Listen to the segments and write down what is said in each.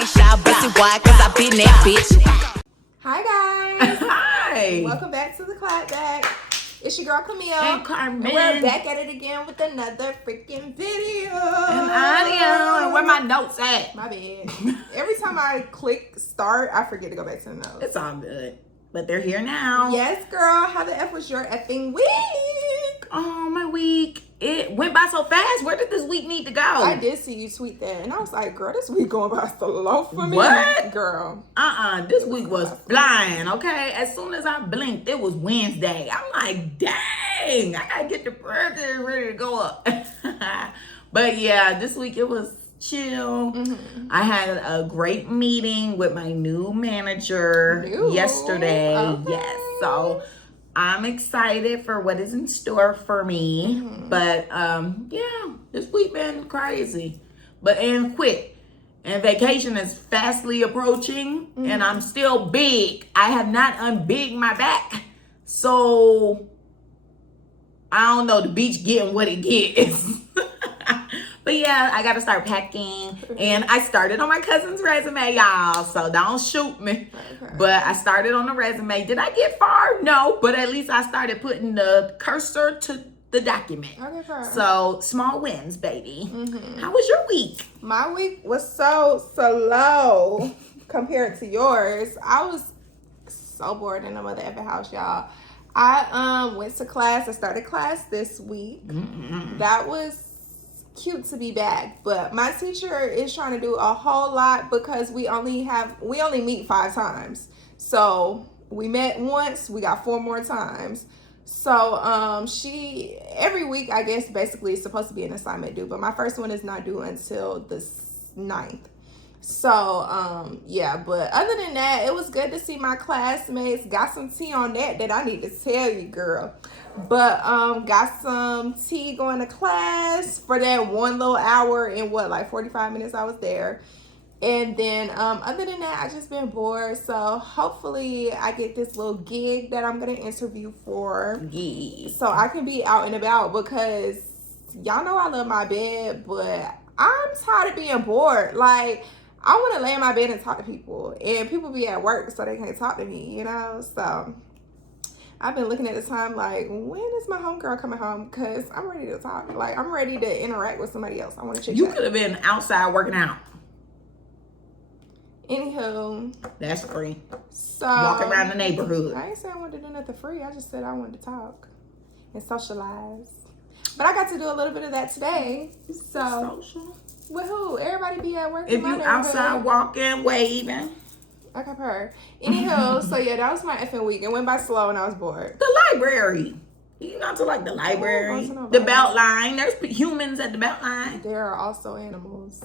ain't shy about it. Why? Cause I been that bitch. Hi guys. Hi. Welcome back to the Clapback. It's your girl Camille. And Carmen. And we're back at it again with another freaking video. And audio. And where my notes at? My bad. Every time I click start, I forget to go back to the notes. It's all good. But they're here now. Yes, girl. How the F was your effing week? Oh, my week. It went by so fast. Where did this week need to go? I did see you tweet that. And I was like, girl, this week going by slow for me. What? Girl. This week was flying, okay? As soon as I blinked, it was Wednesday. I'm like, dang, I gotta get the burger ready to go up. But yeah, this week it was chill. Mm-hmm. I had a great meeting with my new manager yesterday. Okay. Yes, so I'm excited for what is in store for me. Mm-hmm. But yeah, this week been crazy, and quick. And vacation is fastly approaching, and I'm still big. I have not unbigged my back, so I don't know. The beach getting what it gets. But yeah, I got to start packing. And I started on my cousin's resume, y'all. So don't shoot me. Okay. But I started on the resume. Did I get far? No. But at least I started putting the cursor to the document. Okay, perfect. So small wins, baby. Mm-hmm. How was your week? My week was so slow compared to yours. I was so bored in the mother effing house, y'all. I went to class. I started class this week. Mm-hmm. That was cute to be back, but my teacher is trying to do a whole lot because we only meet 5 times. So we met once, we got 4 more times. So she every week, I guess, basically is supposed to be an assignment due, but my first one is not due until the 9th. So yeah, but other than that, it was good to see my classmates. Got some tea on that I need to tell you, girl. But got some tea going to class for that one little hour and 45 minutes I was there. And then other than that, I just been bored. So hopefully I get this little gig that I'm gonna interview for. Yeah. So I can be out and about, because y'all know I love my bed, but I'm tired of being bored. Like, I want to lay in my bed and talk to people, and people be at work so they can't talk to me, you know? So I've been looking at the time like, when is my homegirl coming home? Because I'm ready to talk. Like, I'm ready to interact with somebody else. I want to chit chat. You could have been outside working out. Anywho. That's free. So walk around the neighborhood. I ain't say I wanted to do nothing free. I just said I wanted to talk and socialize. But I got to do a little bit of that today. So social. With who? Everybody be at work. If you outside walking, waving. Okay, per. Anywho, so yeah, that was my effing week. It went by slow and I was bored. The library. You know, to like the library. The belt line. There's humans at the belt line. There are also animals.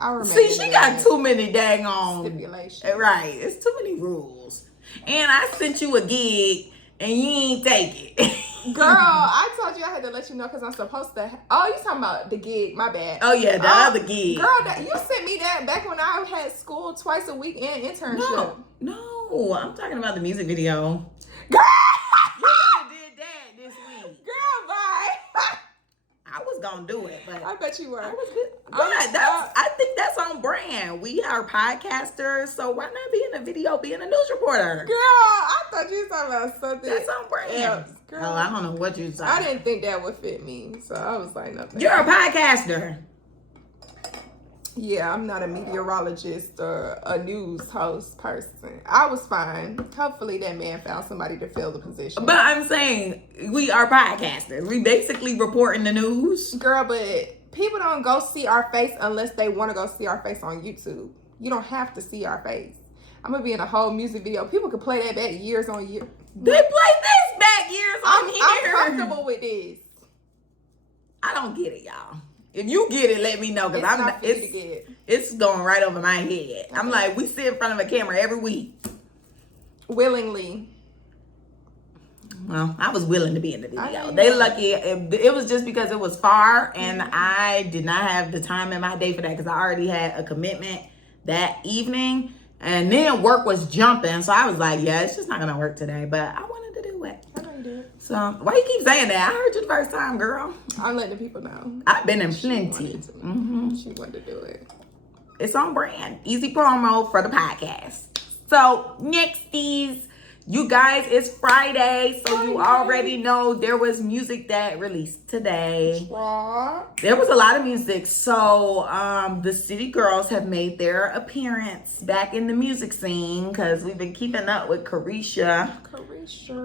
I remember. See, she got too many dang on stipulations. Right. It's too many rules. And I sent you a gig and you ain't take it. Girl, I told you I had to let you know because I'm supposed to. Oh, you talking about the gig? My bad. Oh yeah, the other gig. Girl, you sent me that back when I had school twice a week and internship. No, I'm talking about the music video. Girl, you could have did that this week. Girl, bye. I was gonna do it, but I bet you were. I was good. But I think that's on brand. We are podcasters, so why not be in a video, being a news reporter? Girl, I thought you were talking about something. That's on brand. Else. Girl, oh, I don't know what you're talking. I didn't think that would fit me, so I was like, no. You're a podcaster. Yeah, I'm not a meteorologist or a news host person. I was fine. Hopefully that man found somebody to fill the position. But I'm saying we are podcasters. We basically reporting the news. Girl, but people don't go see our face unless they want to go see our face on YouTube. You don't have to see our face. I'm going to be in a whole music video. People can play that back years on years. They play this back years on years. I'm comfortable with this. I don't get it, y'all. If you get it, let me know, because it's going right over my head. Okay. I'm like, we sit in front of a camera every week. Willingly. Well, I was willing to be in the video. They lucky. It was just because it was far, and I did not have the time in my day for that, because I already had a commitment that evening, and then work was jumping. So I was like, yeah, it's just not going to work today, but I wanted to do it. I know you did. So why you keep saying that? I heard you the first time, girl. I'm letting the people know. I've been in plenty. She wanted to do it. it's on brand. Easy promo for the podcast. So nexties, you guys, it's Friday, so you already know there was music that released today. There was a lot of music. So the City Girls have made their appearance back in the music scene because we've been keeping up with Carisha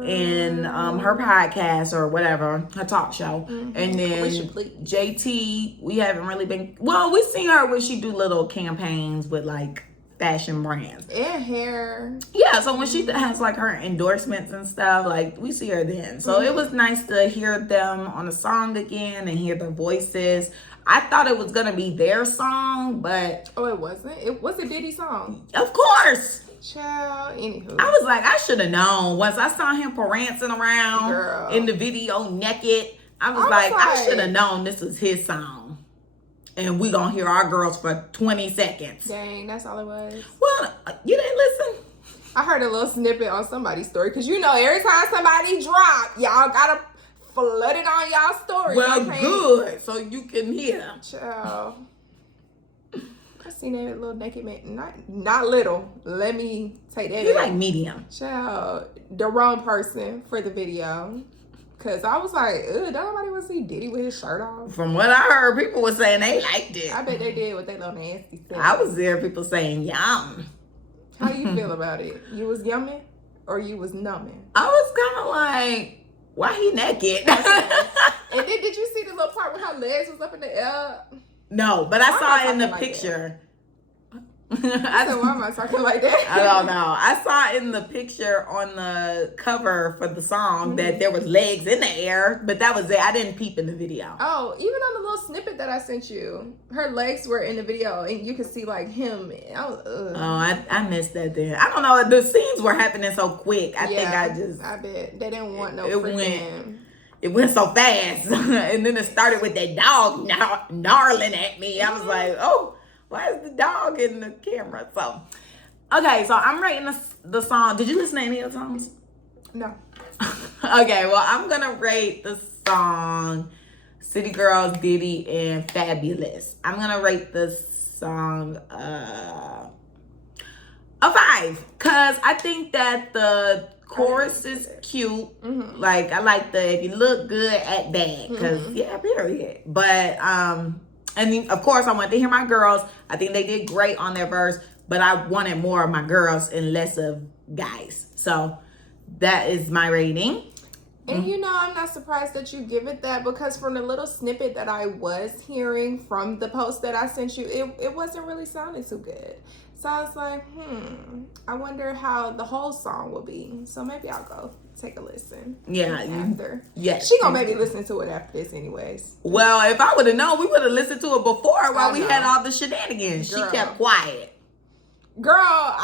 in her podcast or whatever, her talk show. And then JT, we haven't really been, well, we see her when she do little campaigns with like fashion brands and hair. Yeah, so when she has like her endorsements and stuff, like we see her then. So it was nice to hear them on a song again and hear their voices. I thought it was gonna be their song, but it wasn't. It was a Diddy song. Of course. Child. Anywho, I was like, I should have known. Once I saw him prancing around in the video naked, I was like, I should have known this was his song. And we gonna hear our girls for 20 seconds. Dang, that's all it was. Well, you didn't listen? I heard a little snippet on somebody's story. Because you know, every time somebody drop, y'all gotta flood it on y'all story. Well, good. So you can hear. Child. I seen that little naked man. Not little. Let me take that. You like medium. Child. The wrong person for the video. Cause I was like, don't nobody want to see Diddy with his shirt off. From what I heard, people were saying they liked it. I bet they did with their little nasty stuff. I was there, people saying yum. How you feel about it? You was yumming or you was numbing? I was kind of like, why he naked? And then did you see the little part where her legs was up in the air? No, but I saw it in the picture. I said, why am I talking like that? I don't know. I saw in the picture on the cover for the song that there was legs in the air, but that was it. I didn't peep in the video. Oh, even on the little snippet that I sent you, her legs were in the video, and you could see like him. I missed that then. I don't know. The scenes were happening so quick. I bet they didn't want no freaking. It went so fast, and then it started with that dog gnarling at me. I was like, oh. Why is the dog in the camera? So, okay, so I'm rating the song. Did you listen to any of the songs? No. Okay, well, I'm going to rate the song City Girls, Diddy, and Fabulous. I'm going to rate the song a 5. Because I think that the chorus is cute. Like, I like the if you look good, act bad. Because, yeah, period. But, and then, of course, I wanted to hear my girls. I think they did great on their verse, but I wanted more of my girls and less of guys. So that is my rating. And you know, I'm not surprised that you give it that because from the little snippet that I was hearing from the post that I sent you, it wasn't really sounding too good. So I was like, I wonder how the whole song will be. So maybe I'll go take a listen. Yeah. After. Yeah. She gonna maybe listen to it after this anyways. Well, if I would have known, we would have listened to it before while we had all the shenanigans. Girl. She kept quiet. Girl,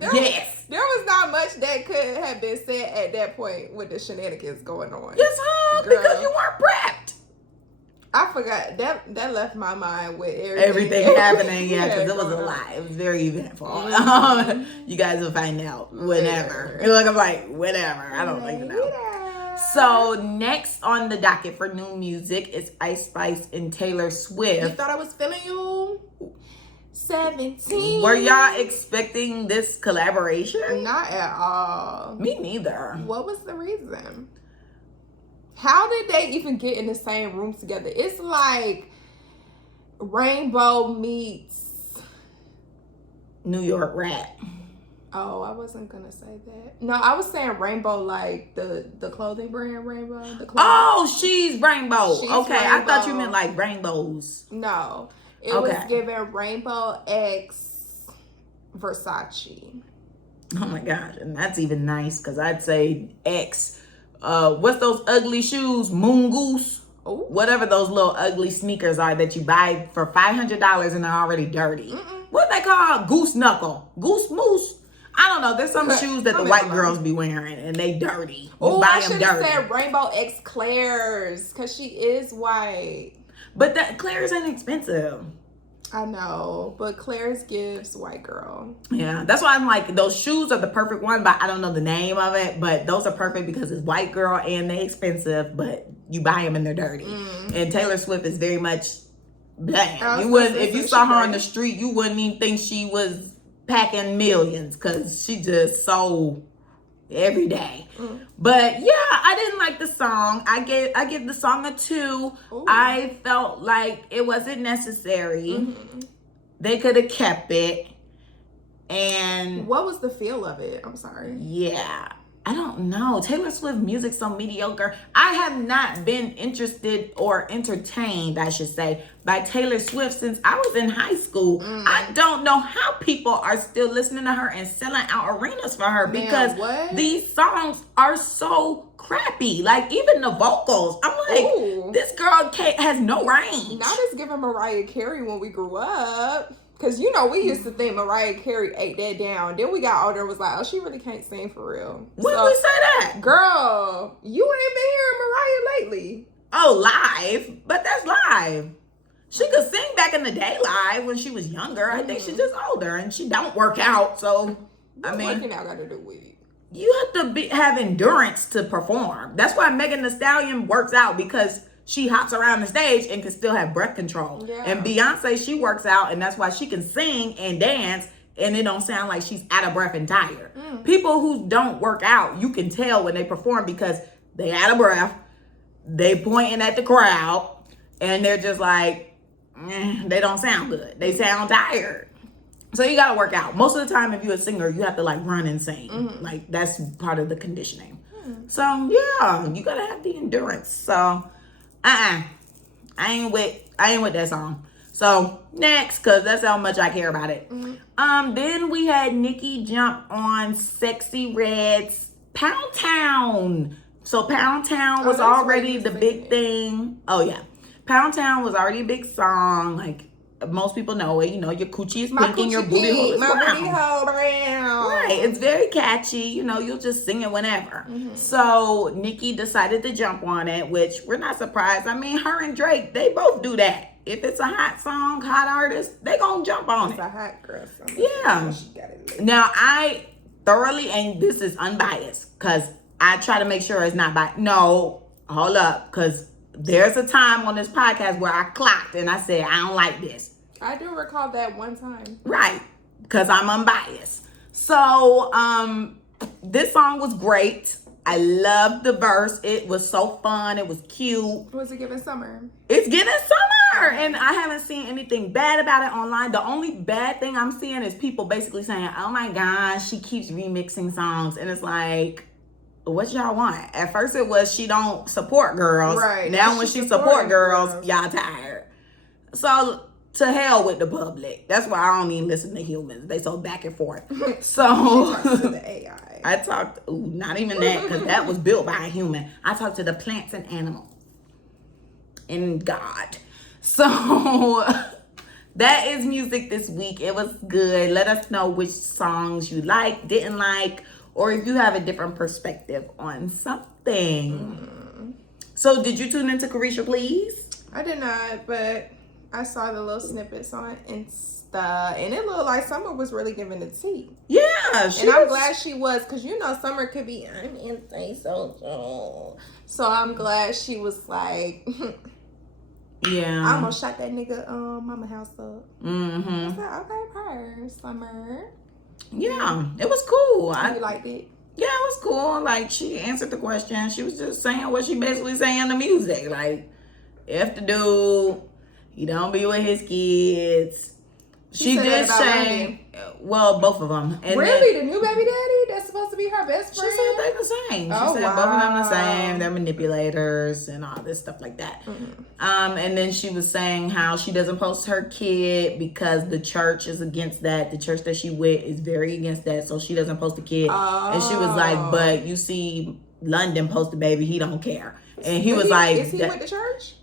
Yes. There was not much that could have been said at that point with the shenanigans going on. Yes, because you weren't prepped. I forgot that left my mind with everything happening. Yeah, because it was a lot. It was very eventful. You guys will find out whenever. Look, I'm like, whenever. I don't even know. So next on the docket for new music is Ice Spice and Taylor Swift. You thought I was feeling you? 17. Were y'all expecting this collaboration? Not at all. Me neither. What was the reason? How did they even get in the same room together? It's like Rainbow meets New York Rap. Oh, I wasn't gonna say that. No, I was saying Rainbow, like the clothing brand Rainbow. Oh, she's Rainbow. She's okay, Rainbow. I thought you meant like rainbows. No, it was given Rainbow X Versace. Oh my gosh, and that's even nice because I'd say X. What's those ugly shoes? Moon Goose? Ooh. Whatever those little ugly sneakers are that you buy for $500 and they're already dirty. What they call Goose Knuckle? Goose Moose? I don't know. There's some shoes that the white girls be wearing and they dirty. Oh, I should have said Rainbow X Claire's because she is white. But that Claire's ain't expensive. I know, but Claire's gives white girl. Yeah, that's why I'm like, those shoes are the perfect one, but I don't know the name of it. But those are perfect because it's white girl and they expensive, but you buy them and they're dirty. And Taylor Swift is very much bland. You wouldn't, if you saw her on the street, you wouldn't even think she was packing millions, because she just sold every day. But yeah, I didn't like the song. I give the song a 2. Ooh. I felt like it wasn't necessary. They could have kept it. And what was the feel of it? I'm sorry. Yeah, I don't know. Taylor Swift music so mediocre. I have not been interested or entertained, I should say, by Taylor Swift since I was in high school. I don't know how people are still listening to her and selling out arenas for her, because these songs are so crappy. Like, even the vocals, I'm like, this girl has no range. Now it's giving Mariah Carey when we grew up. Because, you know, we used to think Mariah Carey ate that down. Then we got older and was like, oh, she really can't sing for real. When did we say that? Girl, you ain't been hearing Mariah lately. Oh, live? But that's live. She could sing back in the day live when she was younger. I think she's just older and she don't work out. So, working out got to do with it. You have to have endurance to perform. That's why Megan Thee Stallion works out, because she hops around the stage and can still have breath control. Yeah. And Beyonce, she works out, and that's why she can sing and dance, and it don't sound like she's out of breath and tired. People who don't work out, you can tell when they perform, because they out of breath, they pointing at the crowd, and they're just like, they don't sound good. They sound tired. So you got to work out. Most of the time, if you're a singer, you have to like run and sing. Like, that's part of the conditioning. So yeah, you got to have the endurance. So I ain't with that song. So next, cause that's how much I care about it. Then we had Nicki jump on Sexy Red's Pound Town. So Pound Town was already the big thing. Oh yeah, Pound Town was already a big song. Like, most people know it. You know, your coochie is pink and your booty hole is brown. Right. It's very catchy. You know, you'll just sing it whenever. So Nicki decided to jump on it, which we're not surprised. I mean, her and Drake, they both do that. If it's a hot song, hot artist, they gonna jump on it. It's a hot girl song. Yeah. Now, I thoroughly, and this is unbiased, because I try to make sure it's not biased. No, hold up, because there's a time on this podcast where I clocked and I said, I don't like this. I do recall that one time. Right. Because I'm unbiased. So, this song was great. I loved the verse. It was so fun. It was cute. Was it giving summer? It's giving summer. And I haven't seen anything bad about it online. The only bad thing I'm seeing is people basically saying, oh my gosh, she keeps remixing songs. And it's like, what y'all want? At first it was she don't support girls. Right. Now when she support girls, y'all tired. So to hell with the public. That's why I don't even listen to humans. They so back and forth. So she talks to the AI. I talked, not even that, because that was built by a human. I talked to the plants and animals and God. So that is music this week. It was good. Let us know which songs you like, didn't like, or if you have a different perspective on something. So did you tune into Carisha Please? I did not, but I saw the little snippets on Insta, and it looked like Summer was really giving the tea. Yeah, and I'm glad she was, because you know Summer could be, I'm anti-social. So I'm glad she was like, yeah, I almost shot that nigga mama house up. I said, okay, her, Summer. Yeah, it was cool. You liked it? Yeah, it was cool. Like, she answered the question. She was just saying what she basically saying in the music. Like, if the dude, he don't be with his kids. She did say, well, both of them. And really? The new baby daddy? That's supposed to be her best friend? She said they're the same. She said both of them the same. They're manipulators and all this stuff like that. And then she was saying how she doesn't post her kid because the church is against that. The church that she with is very against that. So she doesn't post the kid. And she was like, but you see London post the baby. He don't care. And he was like, is he with the church?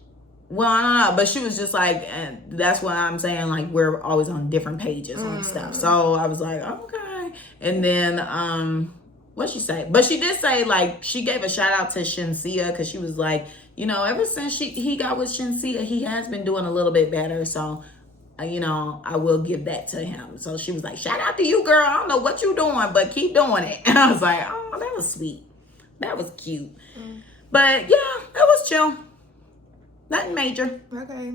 Well, I don't know, but she was just like, and that's what I'm saying, like, we're always on different pages on stuff. So I was like, okay. And then, what'd she say? But she did say, like, she gave a shout out to Shinsia, because she was like, you know, ever since he got with Shinsia, he has been doing a little bit better. So, you know, I will give that to him. So she was like, shout out to you, girl. I don't know what you doing, but keep doing it. And I was like, oh, that was sweet. That was cute. But yeah, that was chill. Nothing major. Okay.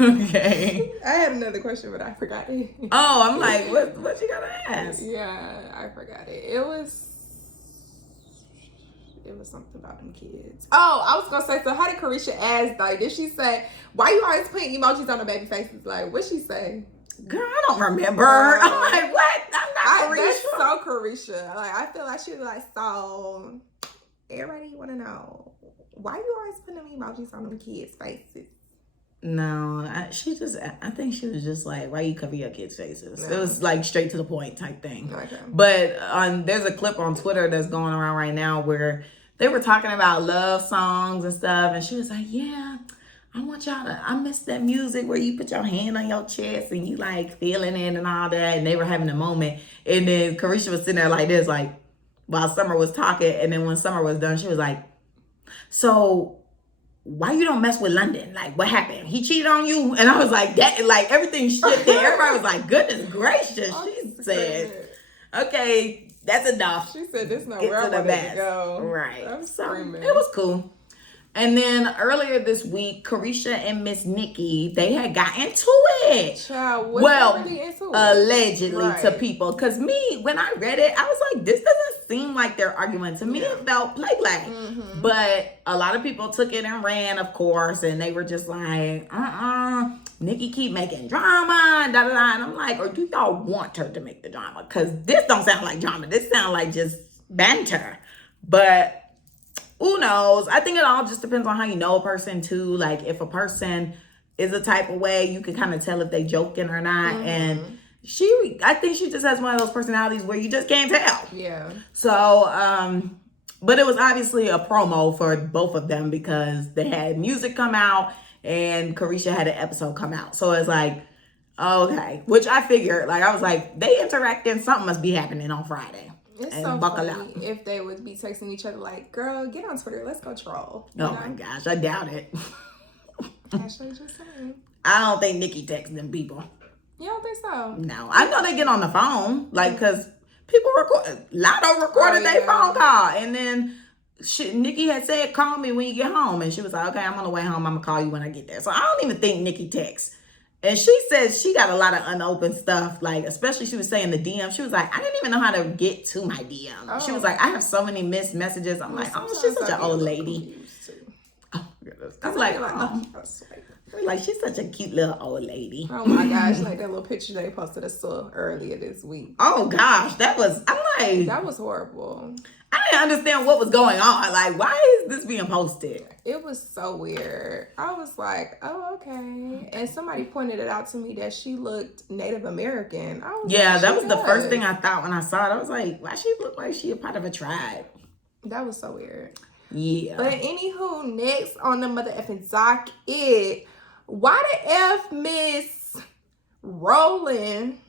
Okay. I had another question, but I forgot it. Oh, I'm like, what you gotta ask? Yeah, I forgot it. It was something about them kids. Oh, I was gonna say, so how did Carisha ask, like, did she say, why you always putting emojis on the baby faces? Like, what'd she say? Girl, I don't remember. I'm like, what? I'm not Carisha. That's so Carisha. Like, I feel like she was like, so everybody wanna know, why you always putting them emojis on them kids' faces? No, I think she was just like, why you cover your kids' faces? No. It was like straight to the point type thing. Okay. But there's a clip on Twitter that's going around right now where they were talking about love songs and stuff. And she was like, yeah, I miss that music where you put your hand on your chest and you like feeling it and all that. And they were having a moment. And then Carisha was sitting there like this, like while Summer was talking. And then when Summer was done, she was like, so why you don't mess with London? Like, what happened? He cheated on you? And I was like, that, like, everything shifted. Everybody was like, goodness gracious. She said, okay, that's enough. She said, this is not where I wanted to go. Right. I'm screaming. It was cool. And then earlier this week, Carisha and Miss Nikki, they had got into it. Child, really into it? Allegedly to people. Because when I read it, I was like, this doesn't seem like they're arguing. To me, it felt play. Mm-hmm. But a lot of people took it and ran, of course. And they were just like, Nikki keep making drama, and da-da-da. And I'm like, or do y'all want her to make the drama? Because this don't sound like drama. This sounds like just banter. But who knows? I think it all just depends on how you know a person too. Like if a person is a type of way, you can kind of tell if they joking or not. Mm-hmm. And I think she just has one of those personalities where you just can't tell. Yeah. So, but it was obviously a promo for both of them because they had music come out and Carisha had an episode come out. So it's like, okay, which I figured, like I was like, they interacting, something must be happening on Friday. It's so funny if they would be texting each other like, girl, get on Twitter, let's go troll. Oh my gosh, I doubt it. Actually, just saying. I don't think Nikki texts them people. You don't think so? No, I know they get on the phone, like, because people Lotto recorded their phone call, and then Nikki had said, call me when you get home, and she was like, okay, I'm on the way home, I'm gonna call you when I get there. So I don't even think Nikki texts. And she says she got a lot of unopened stuff, like, especially she was saying the DM. She was like, I didn't even know how to get to my DM. Oh. She was like, I have so many missed messages. I'm like, oh, she's such an old lady. Oh, I'm like, she's such a cute little old lady. Oh my gosh, like that little picture they posted us earlier this week. Oh gosh, that was horrible. I didn't understand what was going on. Like, why is this being posted? It was so weird. I was like, oh, okay. And somebody pointed it out to me that she looked Native American. That was the first thing I thought when I saw it. I was like, why she look like she a part of a tribe? That was so weird. Yeah. But anywho, next on the mother effing docket, why the F Miss rolling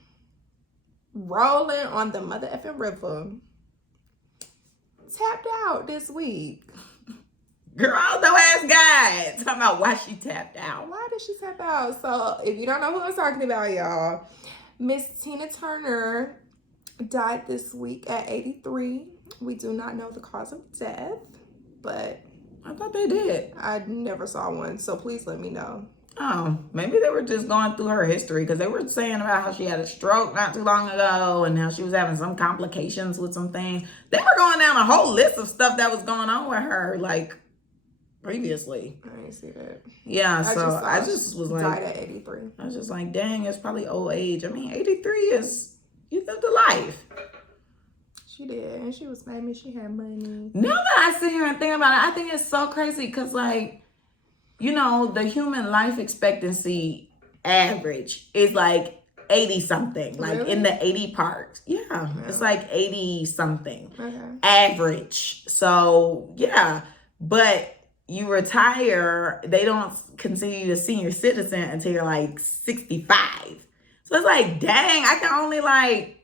on the mother effing river tapped out this week? Girl, no ass guy. Talking about why she tapped out. Why did she tap out? So if you don't know who I'm talking about, y'all, Miss Tina Turner died this week at 83. We do not know the cause of death, but I thought they did. I never saw one, so please let me know. Oh, maybe they were just going through her history because they were saying about how she had a stroke not too long ago and how she was having some complications with some things. They were going down a whole list of stuff that was going on with her, like, previously. I didn't see that. Yeah, I just was like, died at 83. I was just like, dang, it's probably old age. I mean, 83 is, you lived a life. She did, and she was famous. She had money. Now that I sit here and think about it, I think it's so crazy because, like, you know, the human life expectancy average is like 80 something, like really? In the 80 parts. Yeah, it's like 80 something average. So yeah, but you retire, they don't consider you a senior citizen until you're like 65. So it's like, dang, I can only like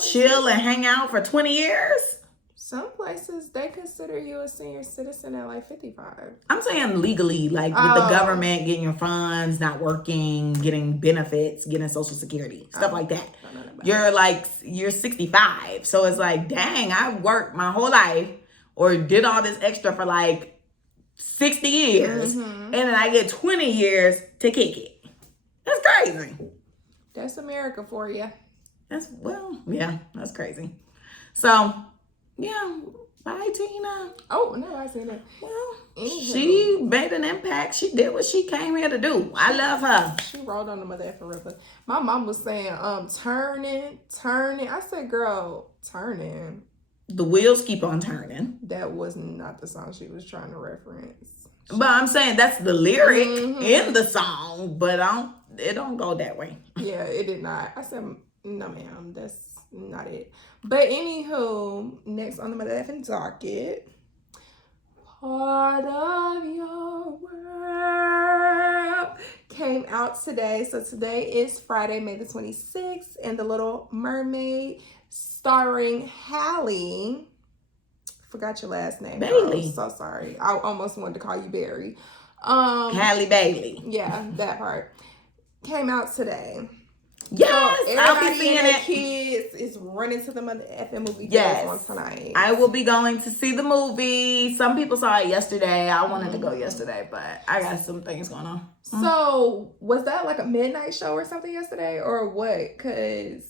chill and hang out for 20 years. Some places, they consider you a senior citizen at like 55. I'm saying legally, like with the government, getting your funds, not working, getting benefits, getting Social Security, stuff like that. You're 65. So it's like, dang, I worked my whole life or did all this extra for like 60 years. Mm-hmm. And then I get 20 years to kick it. That's crazy. That's America for you. That's crazy. So, yeah, bye, Tina. Oh, no, I seen it. Well, Anywho. she made an impact. She did what she came here to do. I love her. She rolled on the mother effer river. My mom was saying, turning. I said, girl, turning. The wheels keep on turning. That was not the song she was trying to reference. But I'm saying that's the lyric in the song, but it don't go that way. Yeah, it did not. I said, no, ma'am, that's not it. But anywho, next on the mother effing docket, Part of Your World came out today. So today is Friday, May the 26th, and The Little Mermaid, starring Halle. Forgot your last name. Bailey. Girl. So sorry. I almost wanted to call you Barry. Halle Bailey. Yeah, that part. Came out today. Yes, so I'll be seeing it. Kids is running to the mother effing movie on tonight. I will be going to see the movie. Some people saw it yesterday. I wanted to go yesterday, but I got some things going on. So was that like a midnight show or something yesterday, or what? Cause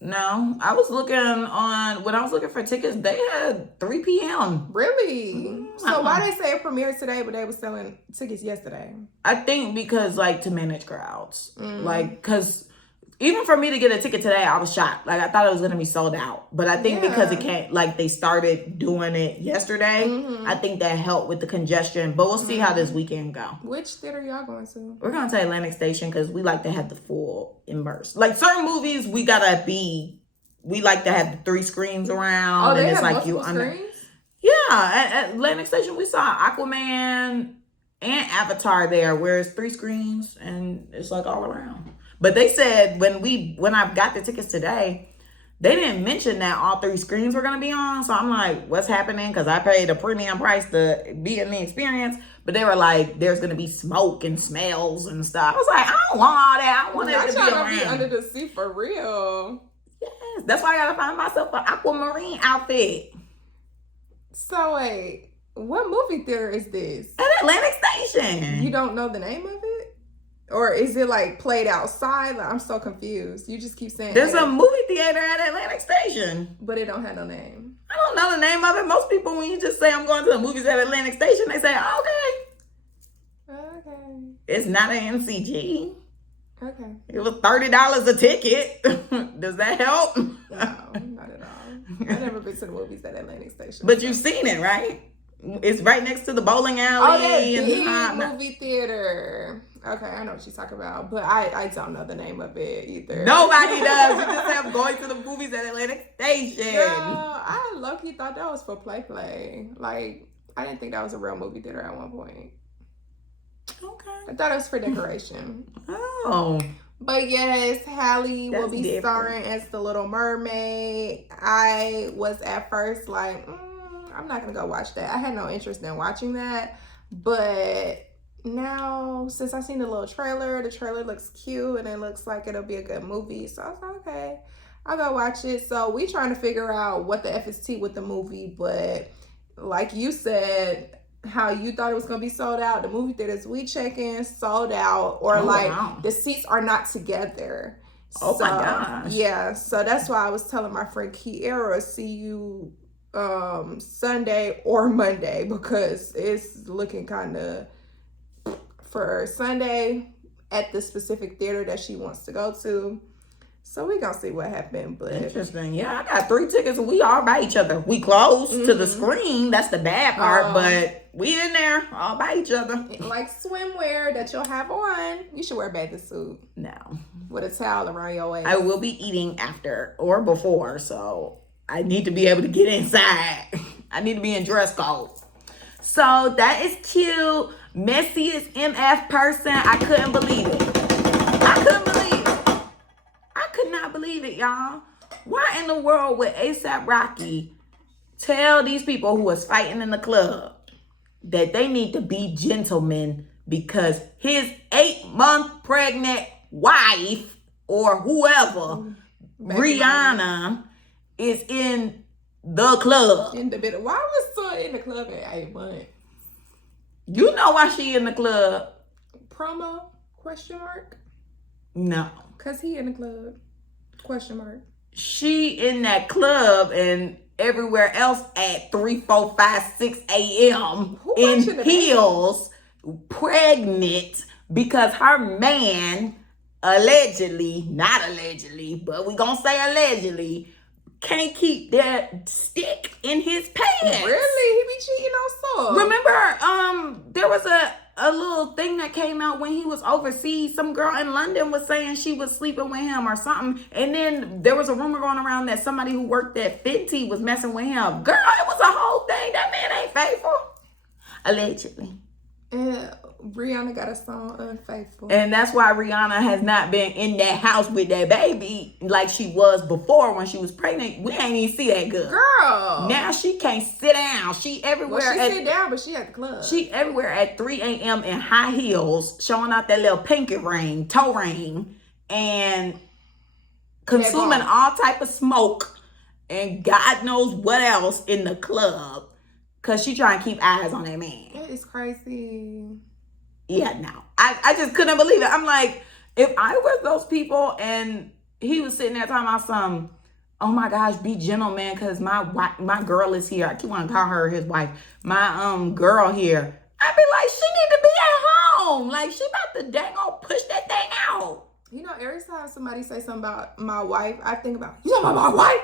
no, I was looking when I was looking for tickets, they had 3 p.m. Really? So why they say it premiered today, but they were selling tickets yesterday? I think because to manage crowds, because even for me to get a ticket today, I was shocked. I thought it was gonna be sold out, but I think because it can't, they started doing it yesterday, I think that helped with the congestion. But we'll see how this weekend go. Which theater y'all going to? We're going to Atlantic Station because we like to have the full immerse. Certain movies, we like to have the 3 screens around. Oh, they and have it's multiple screens? Yeah, at Atlantic Station, we saw Aquaman and Avatar there, where it's 3 screens and it's all around. But they said when I got the tickets today, they didn't mention that all 3 screens were going to be on. So I'm like, what's happening? Because I paid a premium price to be in the experience. But they were like, there's going to be smoke and smells and stuff. I was like, I don't want all that. I want it to be around. Be under the sea for real. Yes, that's why I got to find myself an aquamarine outfit. So wait, what movie theater is this? At Atlantic Station. You don't know the name of it? Or is it played outside? I'm so confused. You just keep saying there's a movie theater at Atlantic Station. But it don't have no name. I don't know the name of it. Most people, when you just say I'm going to the movies at Atlantic Station, they say, okay. It's not an NCG. Okay. It was $30 a ticket. Does that help? No, not at all. I've never been to the movies at Atlantic Station. But you've seen it, right? It's right next to the bowling alley. Oh, that movie theater. Okay, I know what you're talking about, but I don't know the name of it either. Nobody does. You just have going to the movies at Atlantic Station. Girl, I low-key thought that was for play. I didn't think that was a real movie theater at one point. Okay. I thought it was for decoration. Oh. But yes, Halle will be starring as the Little Mermaid. I was at first I'm not going to go watch that. I had no interest in watching that. But now, since I've seen the little trailer, the trailer looks cute and it looks like it'll be a good movie. So I was like, okay, I'll go watch it. So we trying to figure out what the FST with the movie. But like you said, how you thought it was going to be sold out, the movie theaters we check in sold out, or the seats are not together. Oh my gosh. Yeah, so that's why I was telling my friend Kiera, see you Sunday or Monday, because it's looking kind of for Sunday at the specific theater that she wants to go to. So we gonna see what happened. But interesting. Yeah, I got 3 tickets and we all by each other. We close to the screen. That's the bad part, but we in there all by each other. Like swimwear that you'll have on. You should wear a bathing suit. No. With a towel around your waist. I will be eating after or before, so I need to be able to get inside. I need to be in dress code. So that is cute. Messiest MF Person. I couldn't believe it. I could not believe it, y'all. Why in the world would A$AP Rocky tell these people who was fighting in the club that they need to be gentlemen because his 8-month pregnant wife or whoever, Rihanna, is in the club? In the bit. Why was Son in the club at 8 months? You know why she in the club? Promo? ? No. Cause he in the club. Question mark. She in that club and everywhere else at 3, 4, 5, 6 a.m. in heels, pregnant, because her man allegedly, not allegedly, but we gonna say allegedly, can't keep that stick in his pants. Really? He be cheating on Saul. Remember, there was a little thing that came out when he was overseas. Some girl in London was saying she was sleeping with him or something. And then there was a rumor going around that somebody who worked at Fenty was messing with him. Girl, it was a whole thing. That man ain't faithful. Allegedly. And Rihanna got a song Unfaithful. And that's why Rihanna has not been in that house with that baby like she was before when she was pregnant. We ain't even see that good. Girl. Now she can't sit down. She everywhere. Well, she sit down, but she at the club. She everywhere at 3 a.m. in high heels, showing out that little pinky ring, toe ring, and consuming all type of smoke and God knows what else in the club. Because she trying to keep eyes on that man. That is crazy. Yeah, no. I just couldn't believe it. I'm like, if I was those people and he was sitting there talking about some, oh my gosh, be gentle, man, because my girl is here. I keep wanting to call her his wife. My girl here. I'd be like, she need to be at home. Like, she about to dang on push that thing out. You know, every time somebody say something about my wife, I think about, you know about my wife?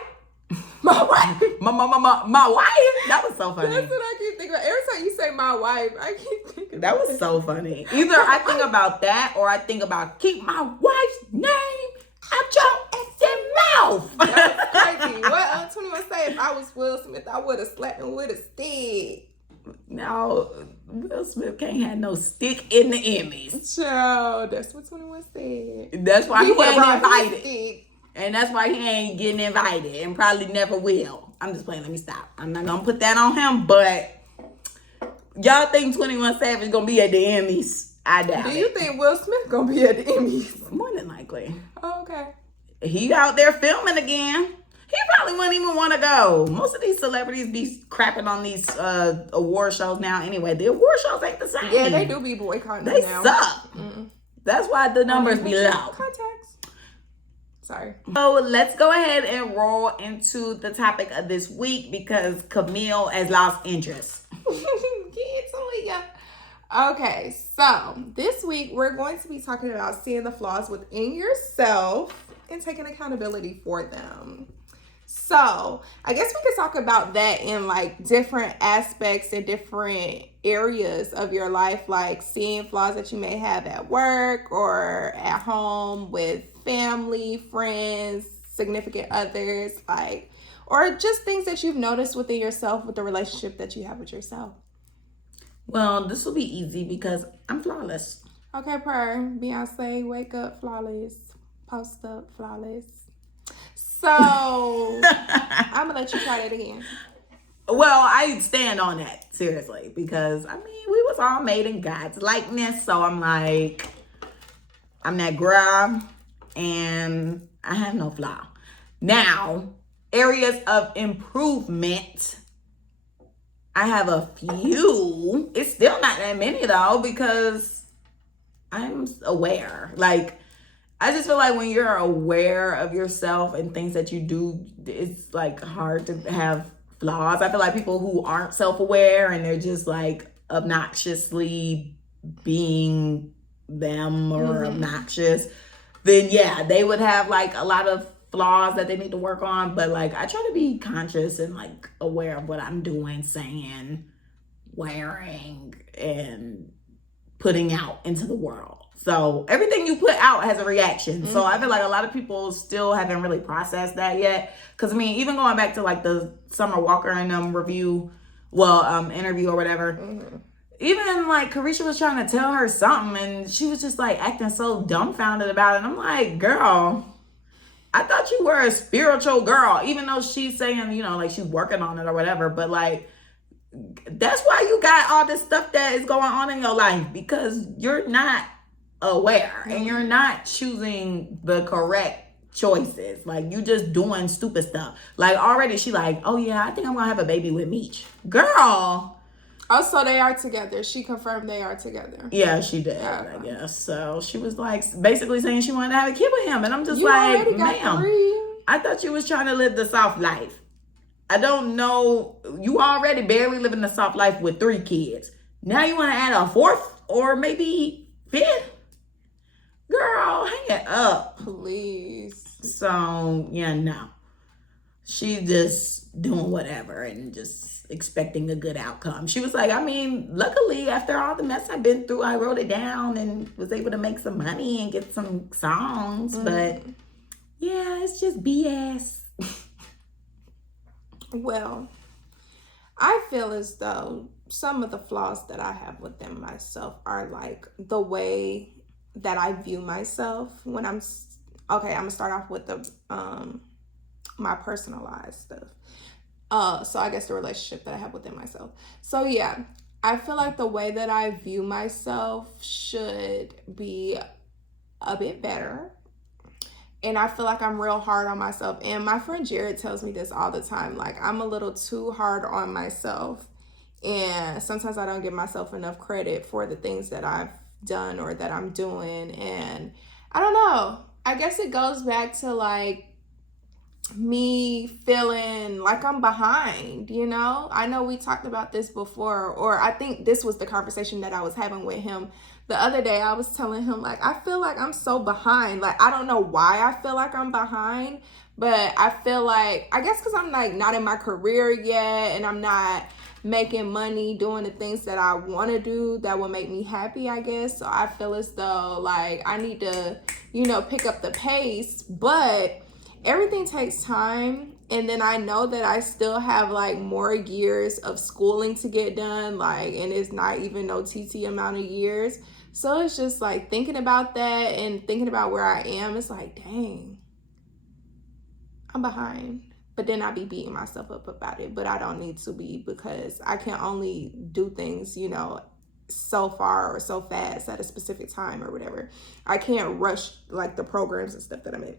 My wife. my wife. That was so funny. That's what I keep thinking about. Every time you say my wife, I keep thinking that was so funny. Either I think about that or I think about keep my wife's name out your effing mouth. That's crazy. What 21 say? If I was Will Smith, I would have slapped him with a stick. No, Will Smith can't have no stick in the Emmys. Child, that's what 21 said. That's why he ain't invited. Stick. And that's why he ain't getting invited and probably never will. I'm just playing. Let me stop. I'm not going to put that on him, but y'all think 21 Savage going to be at the Emmys? I doubt it. Do you think Will Smith going to be at the Emmys? More than likely. Oh, okay. He out there filming again. He probably wouldn't even want to go. Most of these celebrities be crapping on these award shows now anyway. The award shows ain't the same. Yeah, they do be boycotting They now. suck. That's why the numbers be low. Contacts. Sorry. So let's go ahead and roll into the topic of this week because Camille has lost interest. Get to it, yeah. Okay, so this week we're going to be talking about seeing the flaws within yourself and taking accountability for them. So I guess we could talk about that in like different aspects and different areas of your life, like seeing flaws that you may have at work or at home with family, friends, significant others, like, or just things that you've noticed within yourself with the relationship that you have with yourself. Well, this will be easy because I'm flawless. Okay, Beyonce, wake up flawless, post up flawless. So I'm gonna let you try that again. Well, I stand on that seriously because I mean we was all made in God's likeness, so I'm like, I'm that girl and I have no flaw. Now, areas of improvement, I have a few. It's still not that many though because I'm aware. Like, I just feel like when you're aware of yourself and things that you do, it's like hard to have flaws. I feel like people who aren't self-aware and they're just like obnoxiously being them or obnoxious, then yeah, they would have like a lot of flaws that they need to work on. But like, I try to be conscious and like aware of what I'm doing, saying, wearing, and putting out into the world. So everything you put out has a reaction. So I feel like a lot of people still haven't really processed that yet. Cause I mean, even going back to like the Summer Walker and interview or whatever. Even like Carisha was trying to tell her something and she was just like acting so dumbfounded about it. And I'm like, girl, I thought you were a spiritual girl, even though she's saying, you know, like she's working on it or whatever. But like, that's why you got all this stuff that is going on in your life, because you're not aware and you're not choosing the correct choices. Like, you just doing stupid stuff. Like, already she like, oh yeah, I think I'm gonna have a baby with Meech. Girl, Oh, so they are together. She confirmed they are together. Yeah, she did, Okay. I guess. So she was like basically saying she wanted to have a kid with him. And I'm just You like, already got ma'am, 3. I thought you was trying to live the soft life. I don't know. You already barely living the soft life with 3 kids. Now you want to add a 4th or maybe 5th? Girl, hang it up. Please. So, yeah, no. She's just doing whatever and just expecting a good outcome. She was like, I mean, luckily, after all the mess I've been through, I wrote it down and was able to make some money and get some songs. But, yeah, it's just BS. Well, I feel as though some of the flaws that I have within myself are like the way that I view myself when I'm gonna start off with the my personalized stuff. So I guess the relationship that I have within myself. So yeah, I feel like the way that I view myself should be a bit better. And I feel like I'm real hard on myself. And my friend Jared tells me this all the time. Like, I'm a little too hard on myself. And sometimes I don't give myself enough credit for the things that I've done or that I'm doing. And I don't know. I guess it goes back to, like, me feeling like I'm behind, you know? I know we talked about this before. Or I think this was the conversation that I was having with him the other day. I was telling him, like, I feel like I'm so behind. Like, I don't know why I feel like I'm behind, but I feel like, I guess because I'm, like, not in my career yet, and I'm not making money doing the things that I want to do that will make me happy, I guess. So I feel as though, like, I need to, you know, pick up the pace, but everything takes time. And then I know that I still have like more years of schooling to get done, like, and it's not even no TT amount of years. So it's just like thinking about that and thinking about where I am. It's like, dang, I'm behind. But then I be beating myself up about it. But I don't need to be, because I can only do things, you know, so far or so fast at a specific time or whatever. I can't rush like the programs and stuff that I'm in.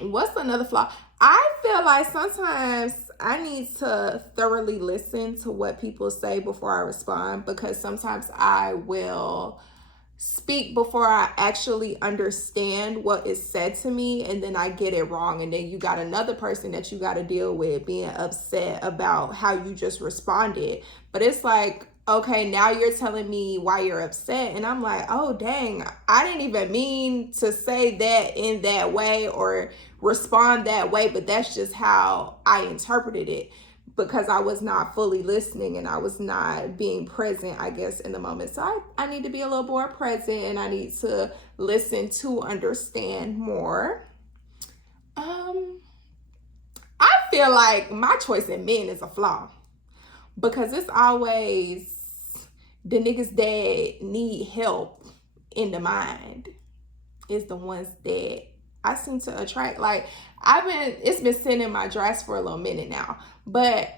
What's another flaw? I feel like sometimes I need to thoroughly listen to what people say before I respond, because sometimes I will speak before I actually understand what is said to me, and then I get it wrong, and then you got another person that you got to deal with being upset about how you just responded. But it's like, okay, now you're telling me why you're upset, and I'm like, oh dang, I didn't even mean to say that in that way or respond that way, but that's just how I interpreted it, because I was not fully listening and I was not being present, I guess, in the moment. So I need to be a little more present, and I need to listen to understand more. I feel like my choice in men is a flaw, because it's always the niggas that need help in the mind is the ones that I seem to attract. Like, it's been sitting in my dress for a little minute now, but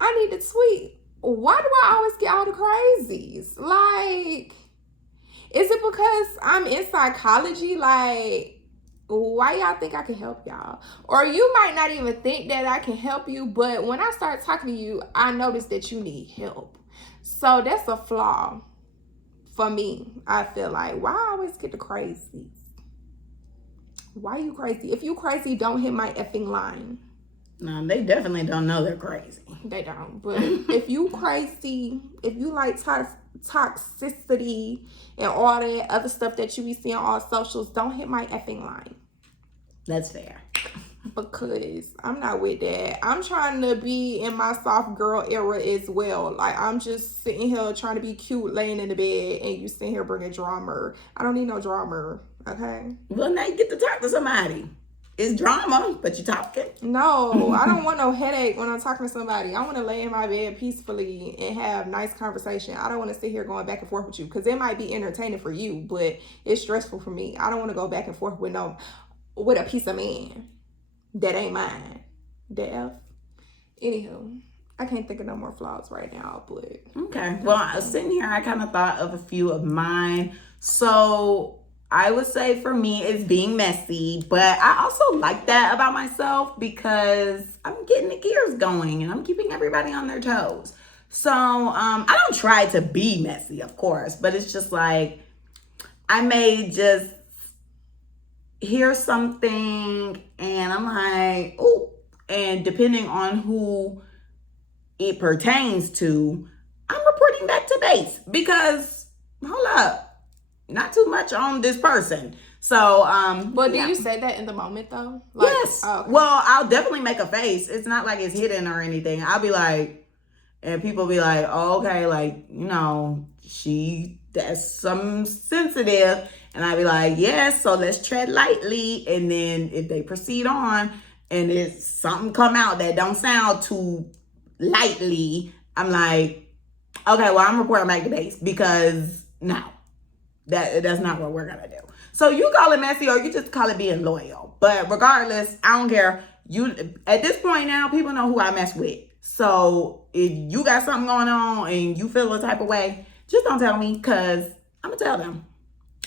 I need to tweet. Why do I always get all the crazies? Like, is it because I'm in psychology? Like, why y'all think I can help y'all? Or you might not even think that I can help you, but when I start talking to you, I notice that you need help. So that's a flaw for me. I feel like, why I always get the crazies? Why you crazy? If you crazy, don't hit my effing line. No, they definitely don't know they're crazy. They don't. But if you crazy, if you like toxicity and all that other stuff that you be seeing on socials, don't hit my effing line. That's fair. Because I'm not with that. I'm trying to be in my soft girl era as well. Like, I'm just sitting here trying to be cute, laying in the bed, and you sitting here bringing drama. I don't need no drama, okay? Well, now you get to talk to somebody. It's drama, but you talking. No, I don't want no headache when I'm talking to somebody. I want to lay in my bed peacefully and have nice conversation. I don't want to sit here going back and forth with you, because it might be entertaining for you, but it's stressful for me. I don't want to go back and forth with a piece of man that ain't mine. The F. Anywho, I can't think of no more flaws right now, but okay. Well, I was sitting here, I kind of thought of a few of mine. So I would say for me, it's being messy, but I also like that about myself, because I'm getting the gears going and I'm keeping everybody on their toes. So I don't try to be messy, of course, but it's just like I may just hear something and I'm like, oh, and depending on who it pertains to, I'm reporting back to base because hold up, not too much on this person. So Well, do you say that in the moment though? Yes. Oh, okay. Well, I'll definitely make a face. It's not like it's hidden or anything. I'll be like, and people be like, oh, okay, like, that's some sensitive. And I'd be like, yes, so let's tread lightly. And then if they proceed on and it's something come out that don't sound too lightly, I'm like, okay, well, I'm reporting back to base because no, that's not what we're gonna do. So you call it messy or you just call it being loyal. But regardless, I don't care. At this point now, people know who I mess with. So if you got something going on and you feel a type of way, just don't tell me because I'm gonna tell them.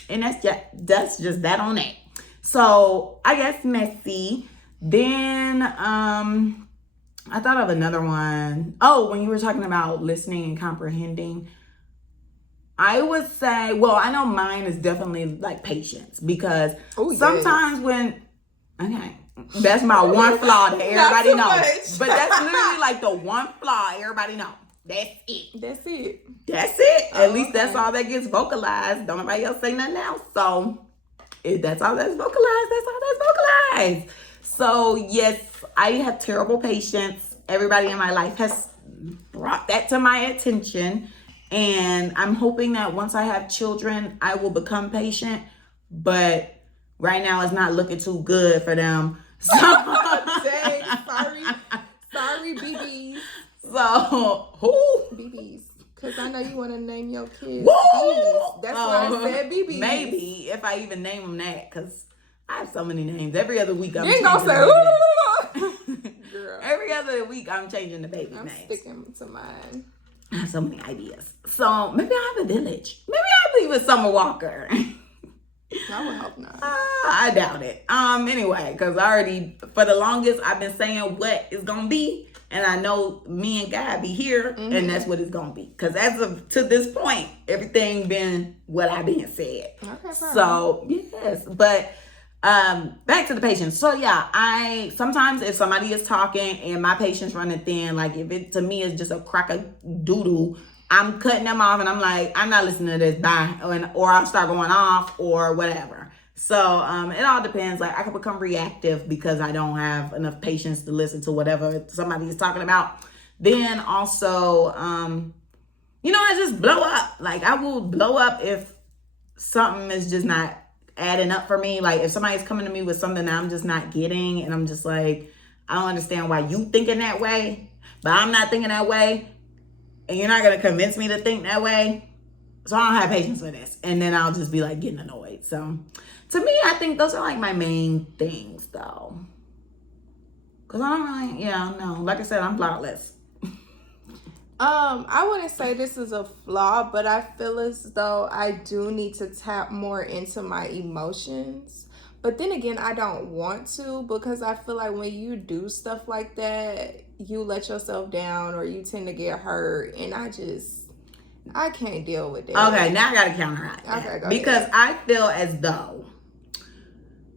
And that's just that on that. So I guess messy. Then I thought of another one. Oh, when you were talking about listening and comprehending, I would say, well, I know mine is definitely like patience because sometimes okay, that's my one flaw that everybody knows. But that's literally like the one flaw everybody knows. That's it. That's it. At least that's all that gets vocalized. Don't nobody else say nothing else. So if that's all that's vocalized, that's all that's vocalized. So yes, I have terrible patience. Everybody in my life has brought that to my attention. And I'm hoping that once I have children, I will become patient. But right now, it's not looking too good for them. So, dang, sorry, BBs. So, who? BBs. Because I know you want to name your kids Whoa! BBs. That's why I said BBs. Maybe, if I even name them that. Because I have so many names. Every other week, I'm you ain't changing gonna say, girl. Every other week, I'm changing the baby's name. I'm sticking to mine. I have so many ideas. So maybe I'll have a village. Maybe I'll be with Summer Walker. I would hope not. I doubt it. Anyway, because for the longest, I've been saying what it's going to be. And I know me and God be here. Mm-hmm. And that's what it's going to be. Because to this point, everything been what I've been said. Okay, so, yes. But back to the patience. So yeah, sometimes if somebody is talking and my patience running thin, like if it to me is just a crack of doodle, I'm cutting them off and I'm like, I'm not listening to this, bye. Or I'll start going off or whatever. So it all depends. Like I could become reactive because I don't have enough patience to listen to whatever somebody is talking about. Then also, I just blow up. Like I will blow up if something is just not adding up for me. Like if somebody's coming to me with something that I'm just not getting and I'm just like, I don't understand why you thinking that way, but I'm not thinking that way. And you're not going to convince me to think that way. So I don't have patience for this. And then I'll just be like getting annoyed. So to me, I think those are like my main things though. Cause I don't really, like I said, I'm flawless. I wouldn't say this is a flaw, but I feel as though I do need to tap more into my emotions. But then again, I don't want to because I feel like when you do stuff like that, you let yourself down or you tend to get hurt. And I can't deal with it. Okay, now I got to counteract that. Okay, go because ahead. I feel as though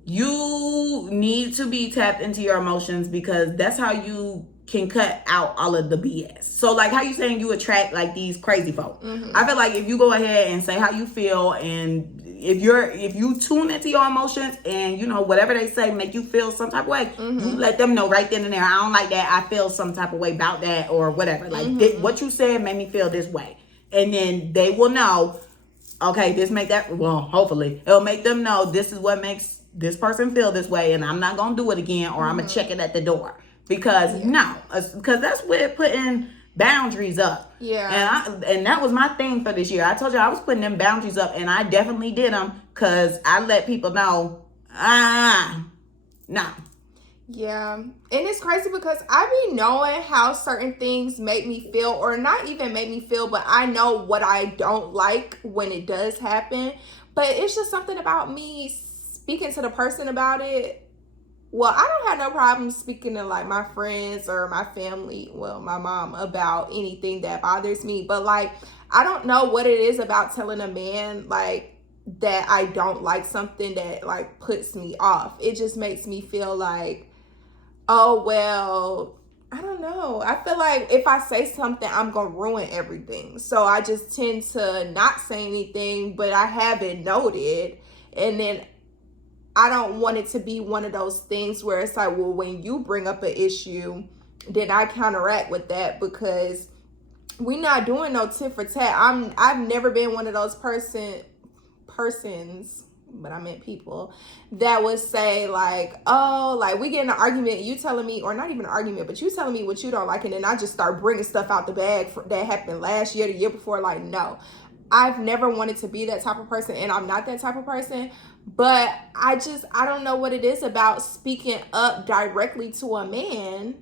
you need to be tapped into your emotions because that's how you can cut out all of the BS. So like how you saying you attract like these crazy folk. Mm-hmm. I feel like if you go ahead and say how you feel and if you tune into your emotions and whatever they say make you feel some type of way, mm-hmm. you let them know right then and there. I don't like that. I feel some type of way about that or whatever. Like mm-hmm. What you said made me feel this way. And then they will know, okay, hopefully it'll make them know this is what makes this person feel this way and I'm not going to do it again or mm-hmm. I'm going to check it at the door. Because that's where putting boundaries up. Yeah. And that was my thing for this year. I told you I was putting them boundaries up and I definitely did them because I let people know, no. Yeah. And it's crazy because I be knowing how certain things make me feel or not even make me feel, but I know what I don't like when it does happen. But it's just something about me speaking to the person about it. well, I don't have no problem speaking to like my friends or my family, well, my mom, about anything that bothers me. But like, I don't know what it is about telling a man like that I don't like something that like puts me off. It just makes me feel like, oh, well, I don't know. I feel like if I say something, I'm going to ruin everything. So I just tend to not say anything, but I have it noted. And then I don't want it to be one of those things where it's like, well, when you bring up an issue, then I counteract with that, because we're not doing no tit for tat. I've never been one of those persons, but I meant people, that would say like, oh, like we get in an argument, you telling me, or not even an argument, but you telling me what you don't like, and then I just start bringing stuff out the bag that happened last year, the year before. Like, no, I've never wanted to be that type of person, and I'm not that type of person. But I don't know what it is about speaking up directly to a man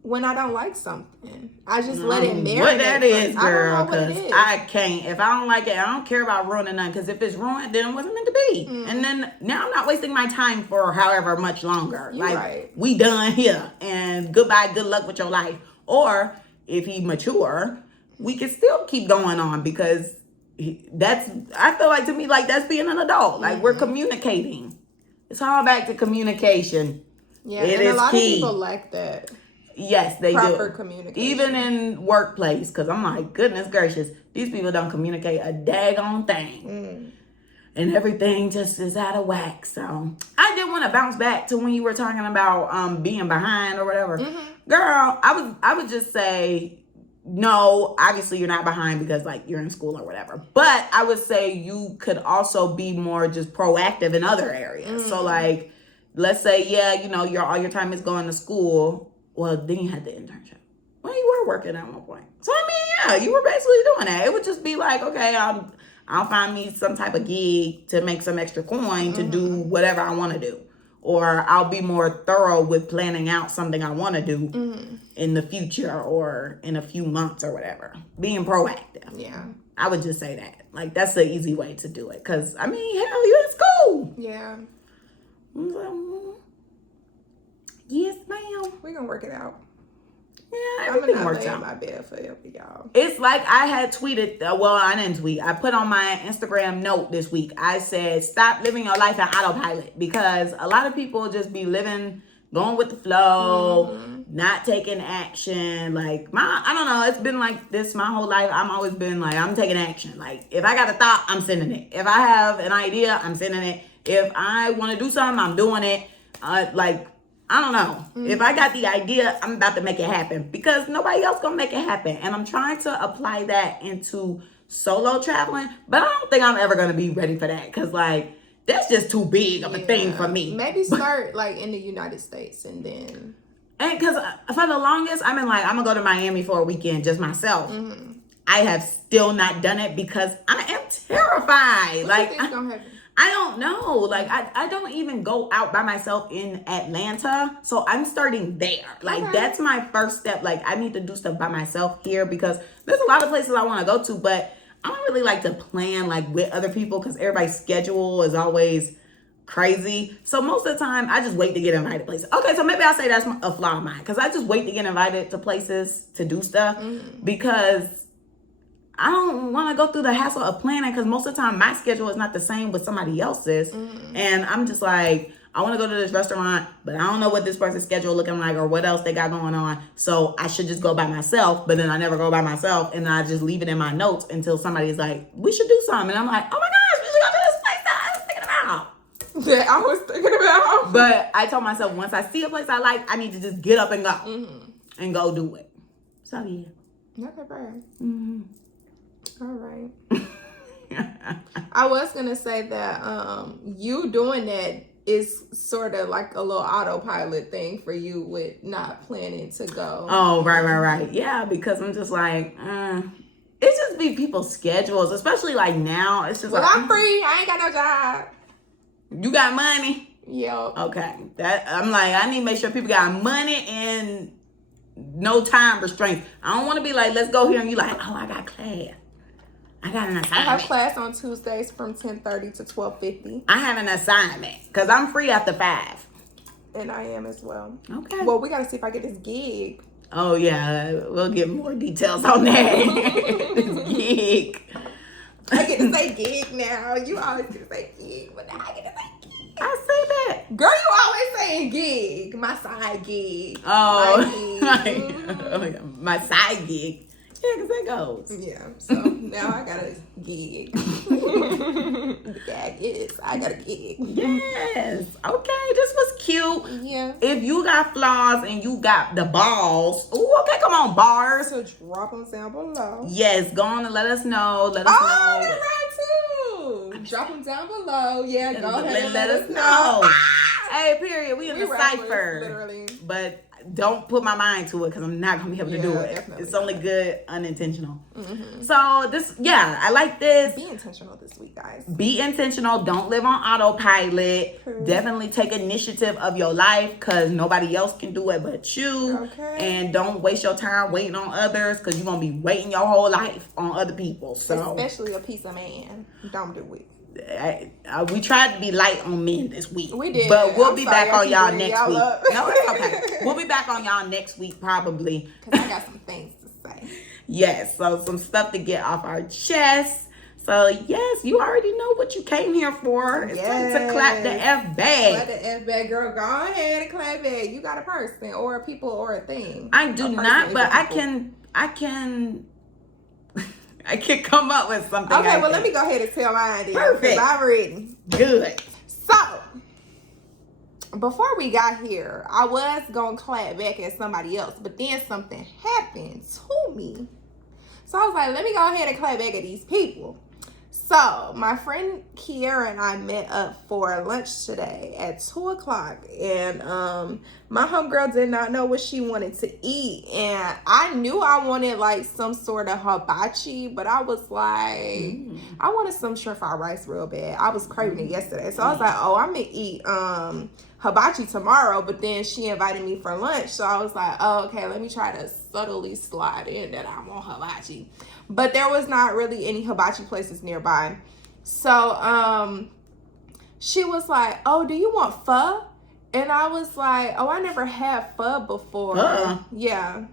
when I don't like something. I just let it marinate. What that is, girl, because I can't. If I don't like it, I don't care about ruining nothing. Because if it's ruined, then it wasn't meant to be. And then now I'm not wasting my time for however much longer. You're right. We done here. And goodbye, good luck with your life. Or if he mature, we can still keep going on, because I feel like, to me, like that's being an adult. Like we're communicating. It's all back to communication. Yeah, it and is a lot key. of people lack that. Yes, they proper do. Communication. Even in workplace, because I'm like, goodness gracious, these people don't communicate a daggone thing. And everything just is out of whack. So I did want to bounce back to when you were talking about being behind or whatever. Girl, I would just say, no, obviously you're not behind because like you're in school or whatever. But I would say you could also be more just proactive in other areas. So like, let's say, yeah, you know, all your time is going to school. Well, then you had the internship. Well, you were working at one point. So I mean, yeah, you were basically doing that. It would just be like, okay, I'll find me some type of gig to make some extra coin to do whatever I want to do. Or I'll be more thorough with planning out something I want to do in the future or in a few months or whatever. Being proactive. Yeah. I would just say that. Like, that's the easy way to do it. Because, I mean, hell, you in school. Yeah. Yes, ma'am. We're going to work it out. Yeah, everything works out. I'm in my bed for y'all. It's like I had tweeted, well, I didn't tweet. I put on my Instagram note this week. I said, stop living your life in autopilot, because a lot of people just be living, going with the flow, not taking action. Like I don't know. It's been like this my whole life. I'm always been like, I'm taking action. Like if I got a thought, I'm sending it. If I have an idea, I'm sending it. If I want to do something, I'm doing it. I don't know. If I got the idea, I'm about to make it happen, because nobody else gonna make it happen. And I'm trying to apply that into solo traveling, but I don't think I'm ever gonna be ready for that, because like that's just too big of a thing for me. Maybe start like in the United States and then. And because for the longest, I've been like, I'm gonna go to Miami for a weekend just myself. I have still not done it because I am terrified. What like do you think's gonna happen? I don't know. Like, I don't even go out by myself in Atlanta. So I'm starting there. Like, that's my first step. Like, I need to do stuff by myself here, because there's a lot of places I want to go to, but I don't really like to plan, like, with other people, because everybody's schedule is always crazy. So most of the time, I just wait to get invited places. Okay, so maybe I'll say that's a flaw of mine, because I just wait to get invited to places to do stuff, because I don't want to go through the hassle of planning, because most of the time my schedule is not the same with somebody else's. And I'm just like, I want to go to this restaurant, but I don't know what this person's schedule looking like or what else they got going on. So I should just go by myself. But then I never go by myself, and I just leave it in my notes until somebody's like, we should do something. And I'm like, oh my gosh, we should go to this place that I was thinking about. That I was thinking about. But I told myself, once I see a place I like, I need to just get up and go and go do it. So yeah. Not that bad. All right. I was gonna say that you doing that is sort of like a little autopilot thing for you with not planning to go. Oh, right. Yeah, because I'm just like, it's just be people's schedules, especially like now. It's just well, like, I'm free. I ain't got no job. You got money? Yep. Okay. I'm like, I need to make sure people got money and no time restraints. I don't want to be like, let's go here, and you like, oh, I got class. I got an assignment. I have class on Tuesdays from 10:30 to 12:50. I have an assignment because I'm free after 5. And I am as well. Okay. Well, we got to see if I get this gig. Oh, yeah. We'll get more details on that. This gig. I get to say gig now. You always get to say gig, but now I get to say gig. I say that. Girl, you always saying gig. My side gig. Oh. My gig. My side gig. Yeah, because that goes. Yeah, so now I got a gig. The gag is, I got a gig. Yes. Okay, this was cute. Yeah. If you got flaws and you got the balls, ooh, okay, come on, bars. So drop them down below. Yes, go on and let us know. Let us Oh, know. that's right too. Drop them down below. Yeah, go ahead and Let us know. Hey, period. We in the cipher. Literally. But don't put my mind to it because I'm not gonna be able to do it. Definitely It's only good unintentional. Mm-hmm. So this, yeah, I like this. Be intentional this week, guys. Be intentional. Don't live on autopilot. True. Definitely take initiative of your life because nobody else can do it but you. Okay. And don't waste your time waiting on others because you're gonna be waiting your whole life on other people. So especially a piece of man. Don't do it. We tried to be light on men this week. We did. But we'll be I'm sorry, back I on keep y'all bringing next y'all week. up. No, it's okay. We'll be back on y'all next week probably. Because I got some things to say. Yes, so some stuff to get off our chest. So yes, you already know what you came here for. It's time to clap the F bag. Clap the F bag, girl. Go ahead and clap it. You got a person or a people or a thing. I do not, but I can I can come up with something. Okay, well, let me go ahead and tell my idea. Perfect. I'm ready. Good. So, before we got here, I was going to clap back at somebody else, but then something happened to me. So, I was like, let me go ahead and clap back at these people. So, my friend Kiara and I met up for lunch today at 2 o'clock. And my homegirl did not know what she wanted to eat. And I knew I wanted like some sort of hibachi. But I was like, I wanted some shrimp fried rice real bad. I was craving it yesterday. So I was like, oh, I'm going to eat hibachi tomorrow. But then she invited me for lunch. So I was like, oh, okay, let me try to subtly slide in that I want hibachi. But there was not really any hibachi places nearby. So, she was like, oh, do you want pho? And I was like, oh, I never had pho before. Yeah.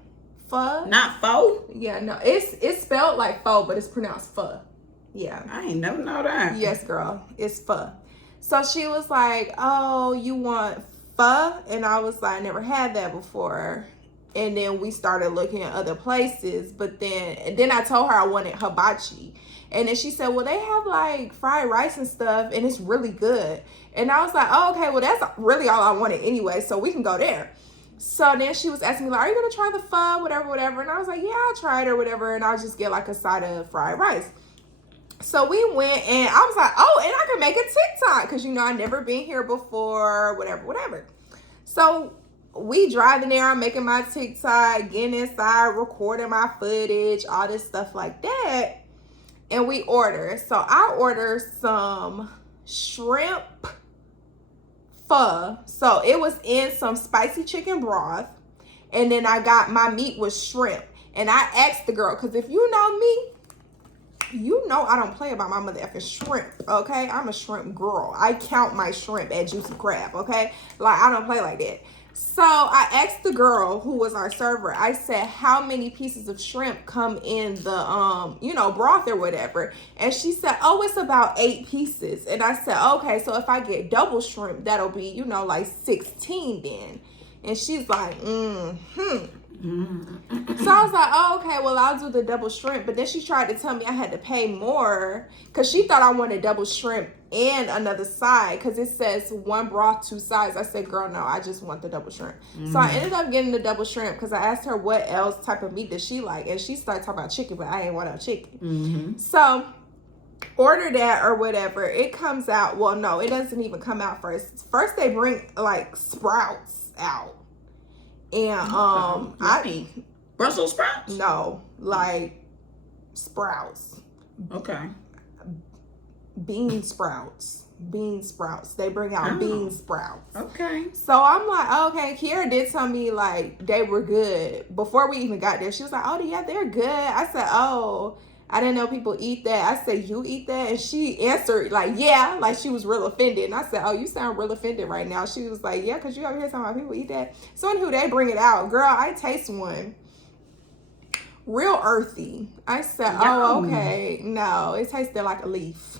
Pho? Not pho? Yeah, no. It's spelled like pho, but it's pronounced pho. Yeah. I ain't never know that. Yes, girl. It's pho. So she was like, oh, you want pho? And I was like, I never had that before. And then we started looking at other places. But then I told her I wanted hibachi. And then she said, well, they have like fried rice and stuff. And it's really good. And I was like, oh, okay, well, that's really all I wanted anyway. So we can go there. So then she was asking me, like, are you going to try the pho? Whatever. And I was like, yeah, I'll try it or whatever. And I'll just get like a side of fried rice. So we went and I was like, oh, and I can make a TikTok. Because, you know, I've never been here before. Whatever. So we driving there, I'm making my TikTok, getting inside, recording my footage, all this stuff like that. And we order. So I ordered some shrimp pho. So it was in some spicy chicken broth. And then I got my meat was shrimp. And I asked the girl, because if you know me, you know I don't play about my motherfucking shrimp, okay? I'm a shrimp girl. I count my shrimp at Juicy Crab, okay? Like, I don't play like that. So I asked the girl who was our server, I said, how many pieces of shrimp come in the, broth or whatever? And she said, oh, it's about 8 pieces. And I said, okay, so if I get double shrimp, that'll be, like 16 then. And she's like, So I was like, oh, okay, well, I'll do the double shrimp. But then she tried to tell me I had to pay more because she thought I wanted double shrimp and another side because it says 1 broth, 2 sides. I said, girl, no, I just want the double shrimp. So I ended up getting the double shrimp because I asked her what else type of meat does she like. And she started talking about chicken, but I ain't want no chicken. So order that or whatever. It comes out. Well, no, it doesn't even come out first. First, they bring like sprouts out. And Brussels sprouts? No, like sprouts. Okay. Bean sprouts. They bring out bean sprouts. Okay. So I'm like, okay, Kiara did tell me like they were good. Before we even got there, she was like, oh yeah, they're good. I said, oh. I didn't know people eat that. I said, you eat that? And she answered like, yeah, like she was real offended. And I said, oh, you sound real offended right now. She was like, yeah, because you over here talking about people eat that. So anywho, they bring it out. Girl, I taste one. Real earthy. I said, oh, okay. No, it tasted like a leaf.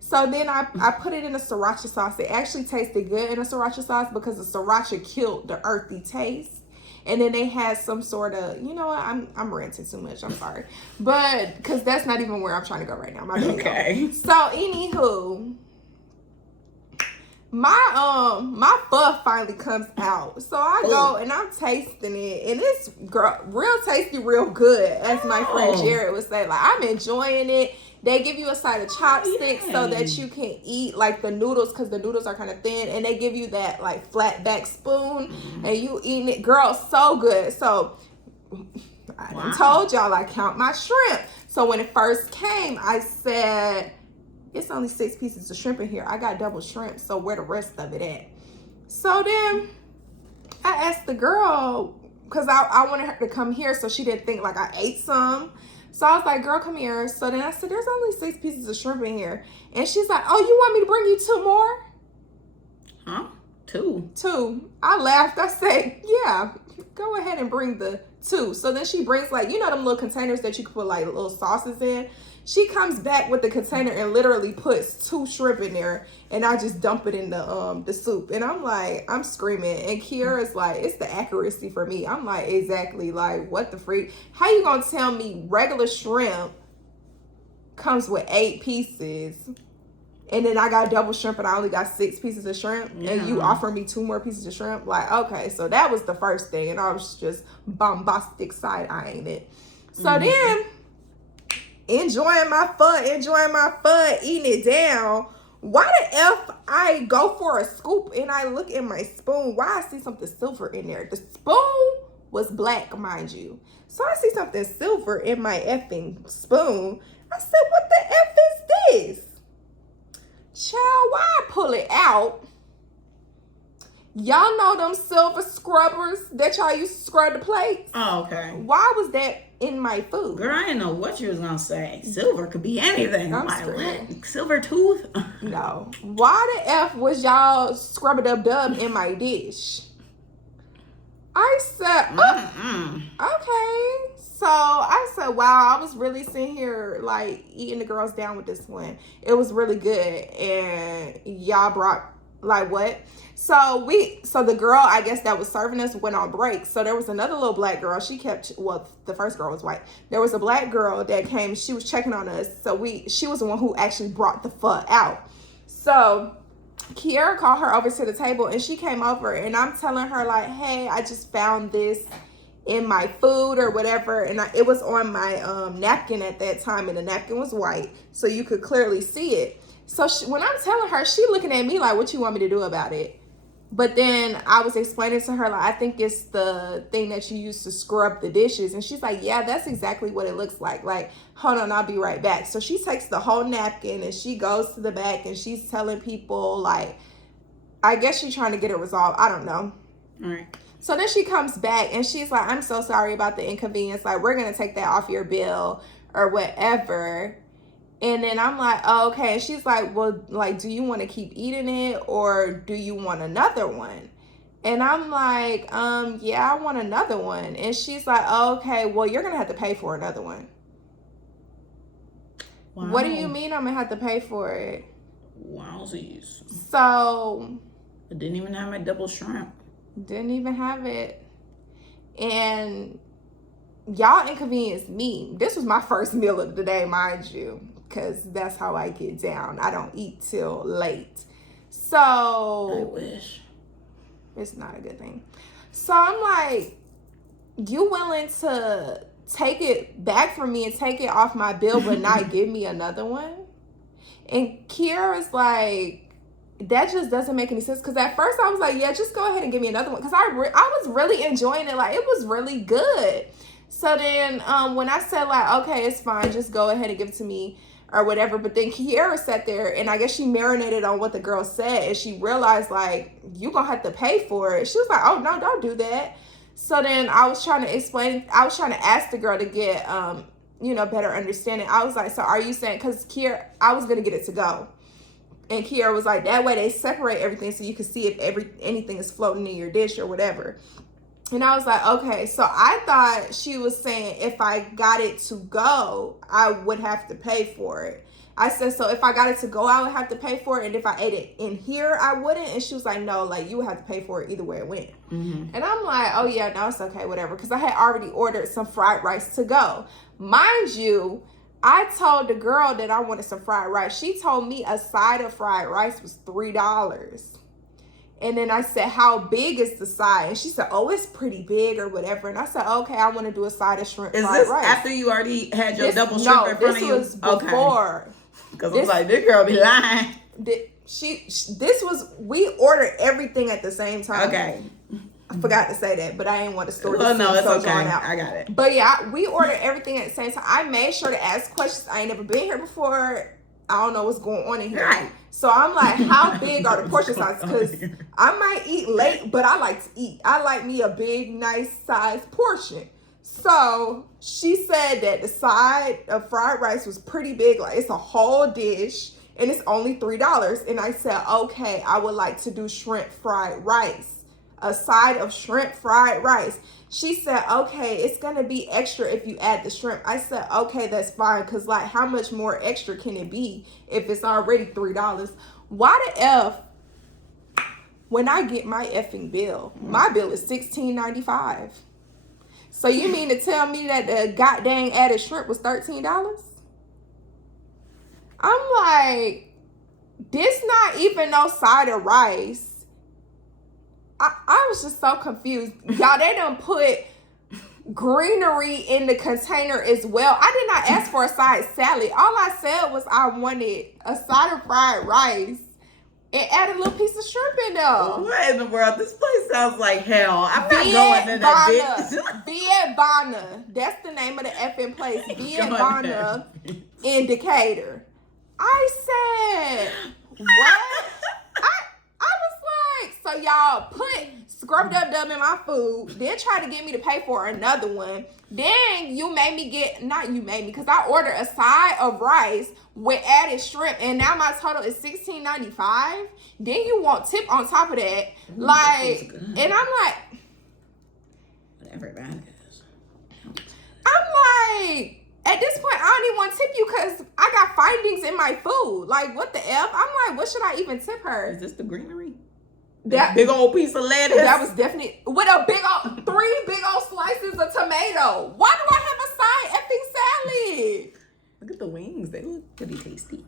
So then I put it in a sriracha sauce. It actually tasted good in a sriracha sauce because the sriracha killed the earthy taste. And then they had some sort of, you know what, I'm ranting too much, I'm sorry. But, because that's not even where I'm trying to go right now. My bad. Okay. So, anywho, my pho finally comes out. So, I go and I'm tasting it. And it's real tasty, real good, as my friend Jared would say. Like, I'm enjoying it. They give you a side of chopsticks so that you can eat like the noodles because the noodles are kind of thin. And they give you that like flat back spoon and you eating it. Girl, so good. So I told y'all I count my shrimp. So when it first came, I said, it's only 6 pieces of shrimp in here. I got double shrimp. So where the rest of it at? So then I asked the girl because I wanted her to come here so she didn't think like I ate some. So I was like, girl, come here. So then I said, there's only 6 pieces of shrimp in here. And she's like, oh, you want me to bring you 2 more? Huh? 2? 2. I laughed. I said, yeah, go ahead and bring the 2. So then she brings like, you know them little containers that you can put like little sauces in? She comes back with the container and literally puts 2 shrimp in there. And I just dump it in the soup. And I'm like, I'm screaming. And Kiara's like, it's the accuracy for me. I'm like, exactly. Like, what the freak? How you gonna tell me regular shrimp comes with 8 pieces? And then I got double shrimp and I only got 6 pieces of shrimp. Yeah. And you offer me 2 more pieces of shrimp? Like, okay. So that was the first thing. And I was just bombastic side-eyeing it. So then, enjoying my fun, eating it down. Why the F I go for a scoop and I look in my spoon? Why I see something silver in there? The spoon was black, mind you. So I see something silver in my effing spoon. I said, what the F is this? Child, why I pull it out? Y'all know them silver scrubbers that y'all used to scrub the plates? Oh, okay. Why was that in my food? Girl, I didn't know what you was gonna say. Silver could be anything. I'm like, screaming. what? Silver tooth? No. Why the F was y'all scrub-a-dub-dub in my dish? I said, okay. So I said, wow, I was really sitting here like eating the girls down with this one. It was really good. And y'all brought like what? So the girl, I guess that was serving us went on break. So there was another little black girl. She kept, well, the first girl was white. There was a black girl that came. She was checking on us. So she was the one who actually brought the pho out. So Kiara called her over to the table and she came over and I'm telling her like, hey, I just found this in my food or whatever. And it was on my napkin at that time and the napkin was white. So you could clearly see it. So when I'm telling her, she looking at me like, what you want me to do about it? But then I was explaining to her, like, I think it's the thing that you use to scrub the dishes. And she's like, yeah, that's exactly what it looks like. Like, hold on, I'll be right back. So she takes the whole napkin and she goes to the back and she's telling people, like, I guess she's trying to get it resolved. I don't know. All right. So then she comes back and she's like, I'm so sorry about the inconvenience. Like, we're going to take that off your bill or whatever. And then I'm like, oh, okay. And she's like, well, like, do you want to keep eating it or do you want another one? And I'm like, yeah, I want another one. And she's like, oh, okay, well, you're going to have to pay for another one. Wow. What do you mean I'm going to have to pay for it? Wowsies. So. I didn't even have my double shrimp. Didn't even have it. And y'all inconvenienced me. This was my first meal of the day, mind you. Because that's how I get down. I don't eat till late. So. I wish. It's not a good thing. So I'm like, you willing to take it back from me and take it off my bill but not give me another one? And Kiara's like, that just doesn't make any sense. Because at first I was like, yeah, just go ahead and give me another one. Because I was really enjoying it. Like, it was really good. So then when I said, like, okay, it's fine. Just go ahead and give it to me. Or whatever. But then Kiara sat there and I guess she marinated on what the girl said and she realized like you gonna have to pay for it. She was like, oh no, don't do that. So then I was trying to ask the girl to get better understanding. I was like, so are you saying, because Kiera, I was going to get it to go. And Kiera was like, that way they separate everything so you can see if anything is floating in your dish or whatever. And I was like, okay. So I thought she was saying if I got it to go, I would have to pay for it. I said, so if I got it to go, I would have to pay for it. And if I ate it in here, I wouldn't. And she was like, no, like you would have to pay for it either way it went. And I'm like, oh yeah, no, it's okay, whatever. Because I had already ordered some fried rice to go. Mind you, I told the girl that I wanted some fried rice. She told me a side of fried rice was $3. And then I said, how big is the side? And she said, oh, it's pretty big or whatever. And I said, okay, I want to do a side of shrimp fried rice. Is this after you already had your double shrimp in front of you? No, this was before. Because I was like, this girl be lying. We ordered everything at the same time. Okay. I forgot to say that, but I didn't want to store Well, no, it's so okay. I got it. But yeah, we ordered everything at the same time. I made sure to ask questions. I ain't never been here before. I don't know what's going on in here. Right. So I'm like, how big are the portion sizes? Because I might eat late, but I like to eat. I like me a big, nice size portion. So she said that the side of fried rice was pretty big. Like it's a whole dish and it's only $3. And I said, okay, I would like to do shrimp fried rice. A side of shrimp fried rice. She said, okay, it's going to be extra if you add the shrimp. I said, okay, that's fine. Because, like, how much more extra can it be if it's already $3? Why the F, when I get my effing bill, my bill is $16.95. So you mean to tell me that the goddamn added shrimp was $13? I'm like, this not even no side of rice. I was just so confused. Y'all, they done put greenery in the container as well. I did not ask for a side salad. All I said was I wanted a side of fried rice and add a little piece of shrimp in there. What in the world? This place sounds like hell. I'm not going in that bitch. Vietbana. That's the name of the effing place. Vietbana in Decatur. I said, what? So y'all put scrubbed up dub in my food, then try to get me to pay for another one. Then you made me because I ordered a side of rice with added shrimp, and now my total is $16.95. Then you want tip on top of that, like, and I'm like, whatever that is. I'm like, at this point, I don't even want to tip you because I got findings in my food. Like, what the F? I'm like, what should I even tip her? Is this the greenery? That big old piece of lettuce. That was definitely with a three big old slices of tomato. Why do I have a side effing salad? Look at the wings. They look pretty tasty.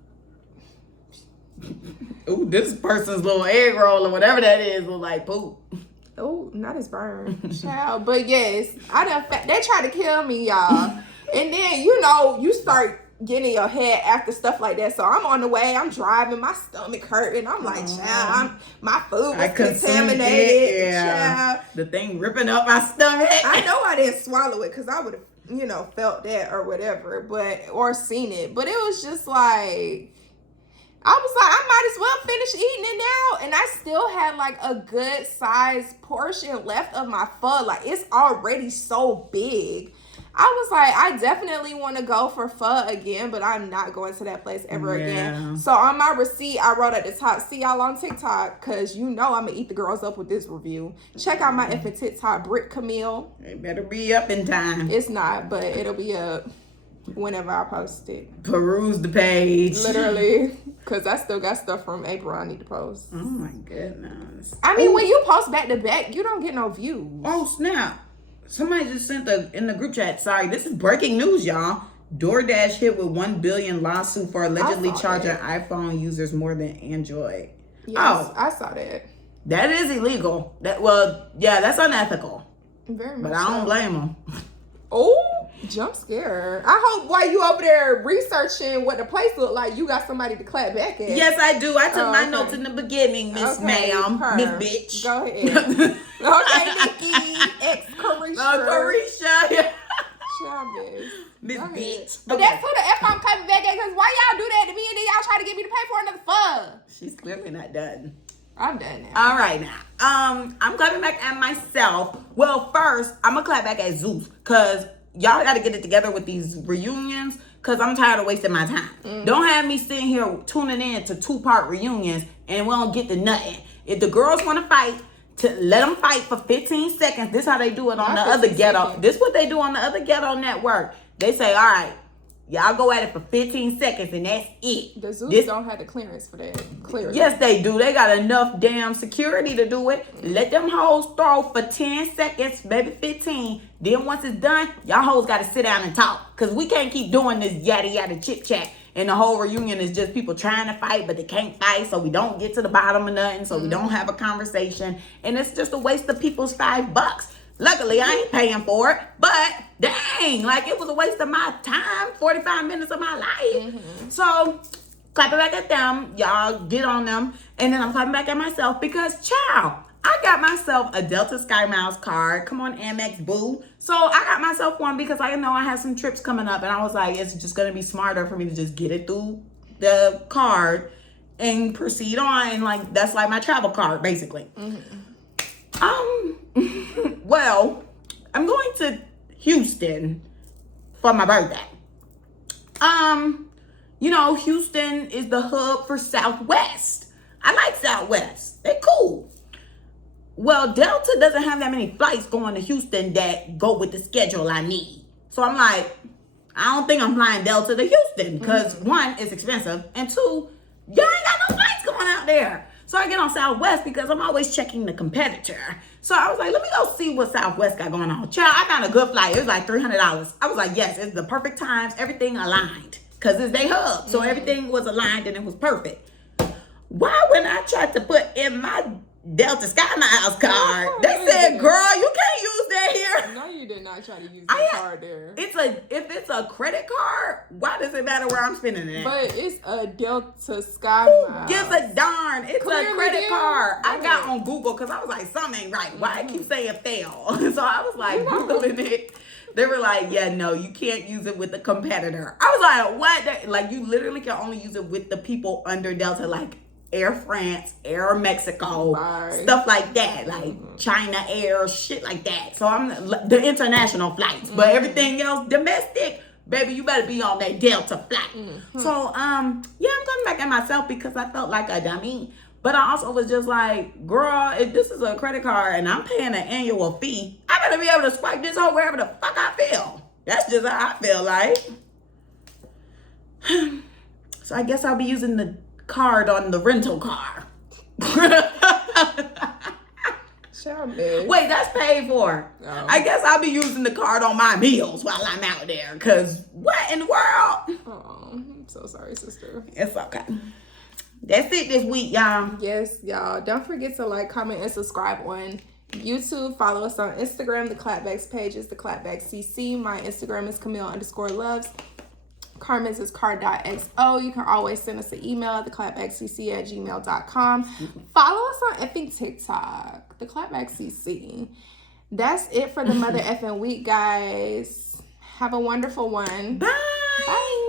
Ooh, this person's little egg roll or whatever that is look like poop. Oh, not as burn, child. But yes, they tried to kill me, y'all. And then you start getting in your head after stuff like that. So I'm on the way, I'm driving, my stomach hurting. I'm like, child, my food was contaminated. Yeah. Child. The thing ripping up my stomach. I know I didn't swallow it because I would have, felt that or whatever, or seen it. But it was just like, I was like, I might as well finish eating it now. And I still had like a good size portion left of my pho. Like it's already so big. I was like, I definitely want to go for pho again, but I'm not going to that place ever again. So on my receipt, I wrote at the top, see y'all on TikTok, because I'm going to eat the girls up with this review. Check out my effing TikTok, Britt Camille. It better be up in time. It's not, but it'll be up whenever I post it. Peruse the page. Literally, because I still got stuff from April I need to post. Oh my goodness. I mean, when you post back to back, you don't get no views. Oh, snap. Somebody just sent in the group chat. Sorry, this is breaking news, y'all. DoorDash hit with $1 billion lawsuit for allegedly charging iPhone users more than Android. Yes, I saw that. That is illegal. That's unethical. Very much. But I don't blame them. Oh, jump scare. I hope while you over there researching what the place looked like, you got somebody to clap back at. Yes, I do. I took my notes in the beginning, Miss Ma'am. Miss Bitch. Go ahead. Okay, Nikki. Ex-Carisha. Carisha. Miss Bitch. But that's who the F I'm clapping back at, because why y'all do that to me and then y'all try to get me to pay for another pho? She's clearly not done. I'm done now. All right now. I'm clapping back at myself. Well, first, I'm gonna clap back at Zeus, because y'all got to get it together with these reunions, because I'm tired of wasting my time. Don't have me sitting here tuning in to 2-part reunions and we don't get to nothing. If the girls want to fight, to let them fight for 15 seconds. This is how they do it on the other ghetto. This is what they do on the other ghetto network. They say, all right, y'all go at it for 15 seconds and that's it. The zoos don't have the clearance for that. Clearance. Yes, they do. They got enough damn security to do it. Let them hoes throw for 10 seconds, maybe 15. Then once it's done, y'all hoes got to sit down and talk. Because we can't keep doing this yada yada chit chat. And the whole reunion is just people trying to fight, but they can't fight. So we don't get to the bottom of nothing. So we don't have a conversation. And it's just a waste of people's $5. Luckily, I ain't paying for it. But dang, like it was a waste of my time. 45 minutes of my life. So clap it back at them. Y'all get on them. And then I'm clapping back at myself because, child, I got myself a Delta Sky Miles card. Come on, Amex, boo. So I got myself one because I know I have some trips coming up. And I was like, it's just going to be smarter for me to just get it through the card and proceed on. And like, that's like my travel card, basically. Well, I'm going to Houston for my birthday. You know, Houston is the hub for Southwest. I like Southwest. They're cool. Well, Delta doesn't have that many flights going to Houston that go with the schedule I need. So I'm like, I don't think I'm flying Delta to Houston because one, it's expensive, and two, y'all ain't got no flights going out there. So I get on Southwest because I'm always checking the competitor. So I was like, let me go see what Southwest got going on. Child, I found a good flight. It was like $300. I was like, yes, it's the perfect times, everything aligned. Because it's their hub. So everything was aligned and it was perfect. Why when I tried to put in my Delta Sky Miles card, they said, girl, you can't use that here. No, you did not try to use the card there. If it's a credit card, why does it matter where I'm spending it? But it's a Delta Sky Miles. Gives a darn. It's Clearly a credit card. I got Okay. on Google because I was like, something ain't right. Why I keep saying fail? So I was like, Googling it. They were like, yeah, no, you can't use it with the competitor. I was like, what? Like, you literally can only use it with the people under Delta, like Air France, Air Mexico, stuff like that, like China Air, shit like that. So I'm the international flights, but everything else domestic, baby, you better be on that Delta flight. So yeah, I'm coming back at myself because I felt like a dummy. But I also was just like, girl, if this is a credit card and I'm paying an annual fee, I better be able to swipe this over wherever the fuck I feel. That's just how I feel like. So I guess I'll be using the card on the rental car. Wait, that's paid for. Oh. I guess I'll be using the card on my meals while I'm out there. Because what in the world? Oh, I'm so sorry, sister. It's okay. That's it this week, y'all. Yes, y'all. Don't forget to like, comment, and subscribe on YouTube. Follow us on Instagram. The Clapback's page is theclapbackcc. My Instagram is Camille_loves. Carmen's is car.xo. You can always send us an email at theclapbackcc@gmail.com. Follow us on effing TikTok, the Clapback.cc. That's it for the mother effing week, guys. Have a wonderful one. Bye. Bye.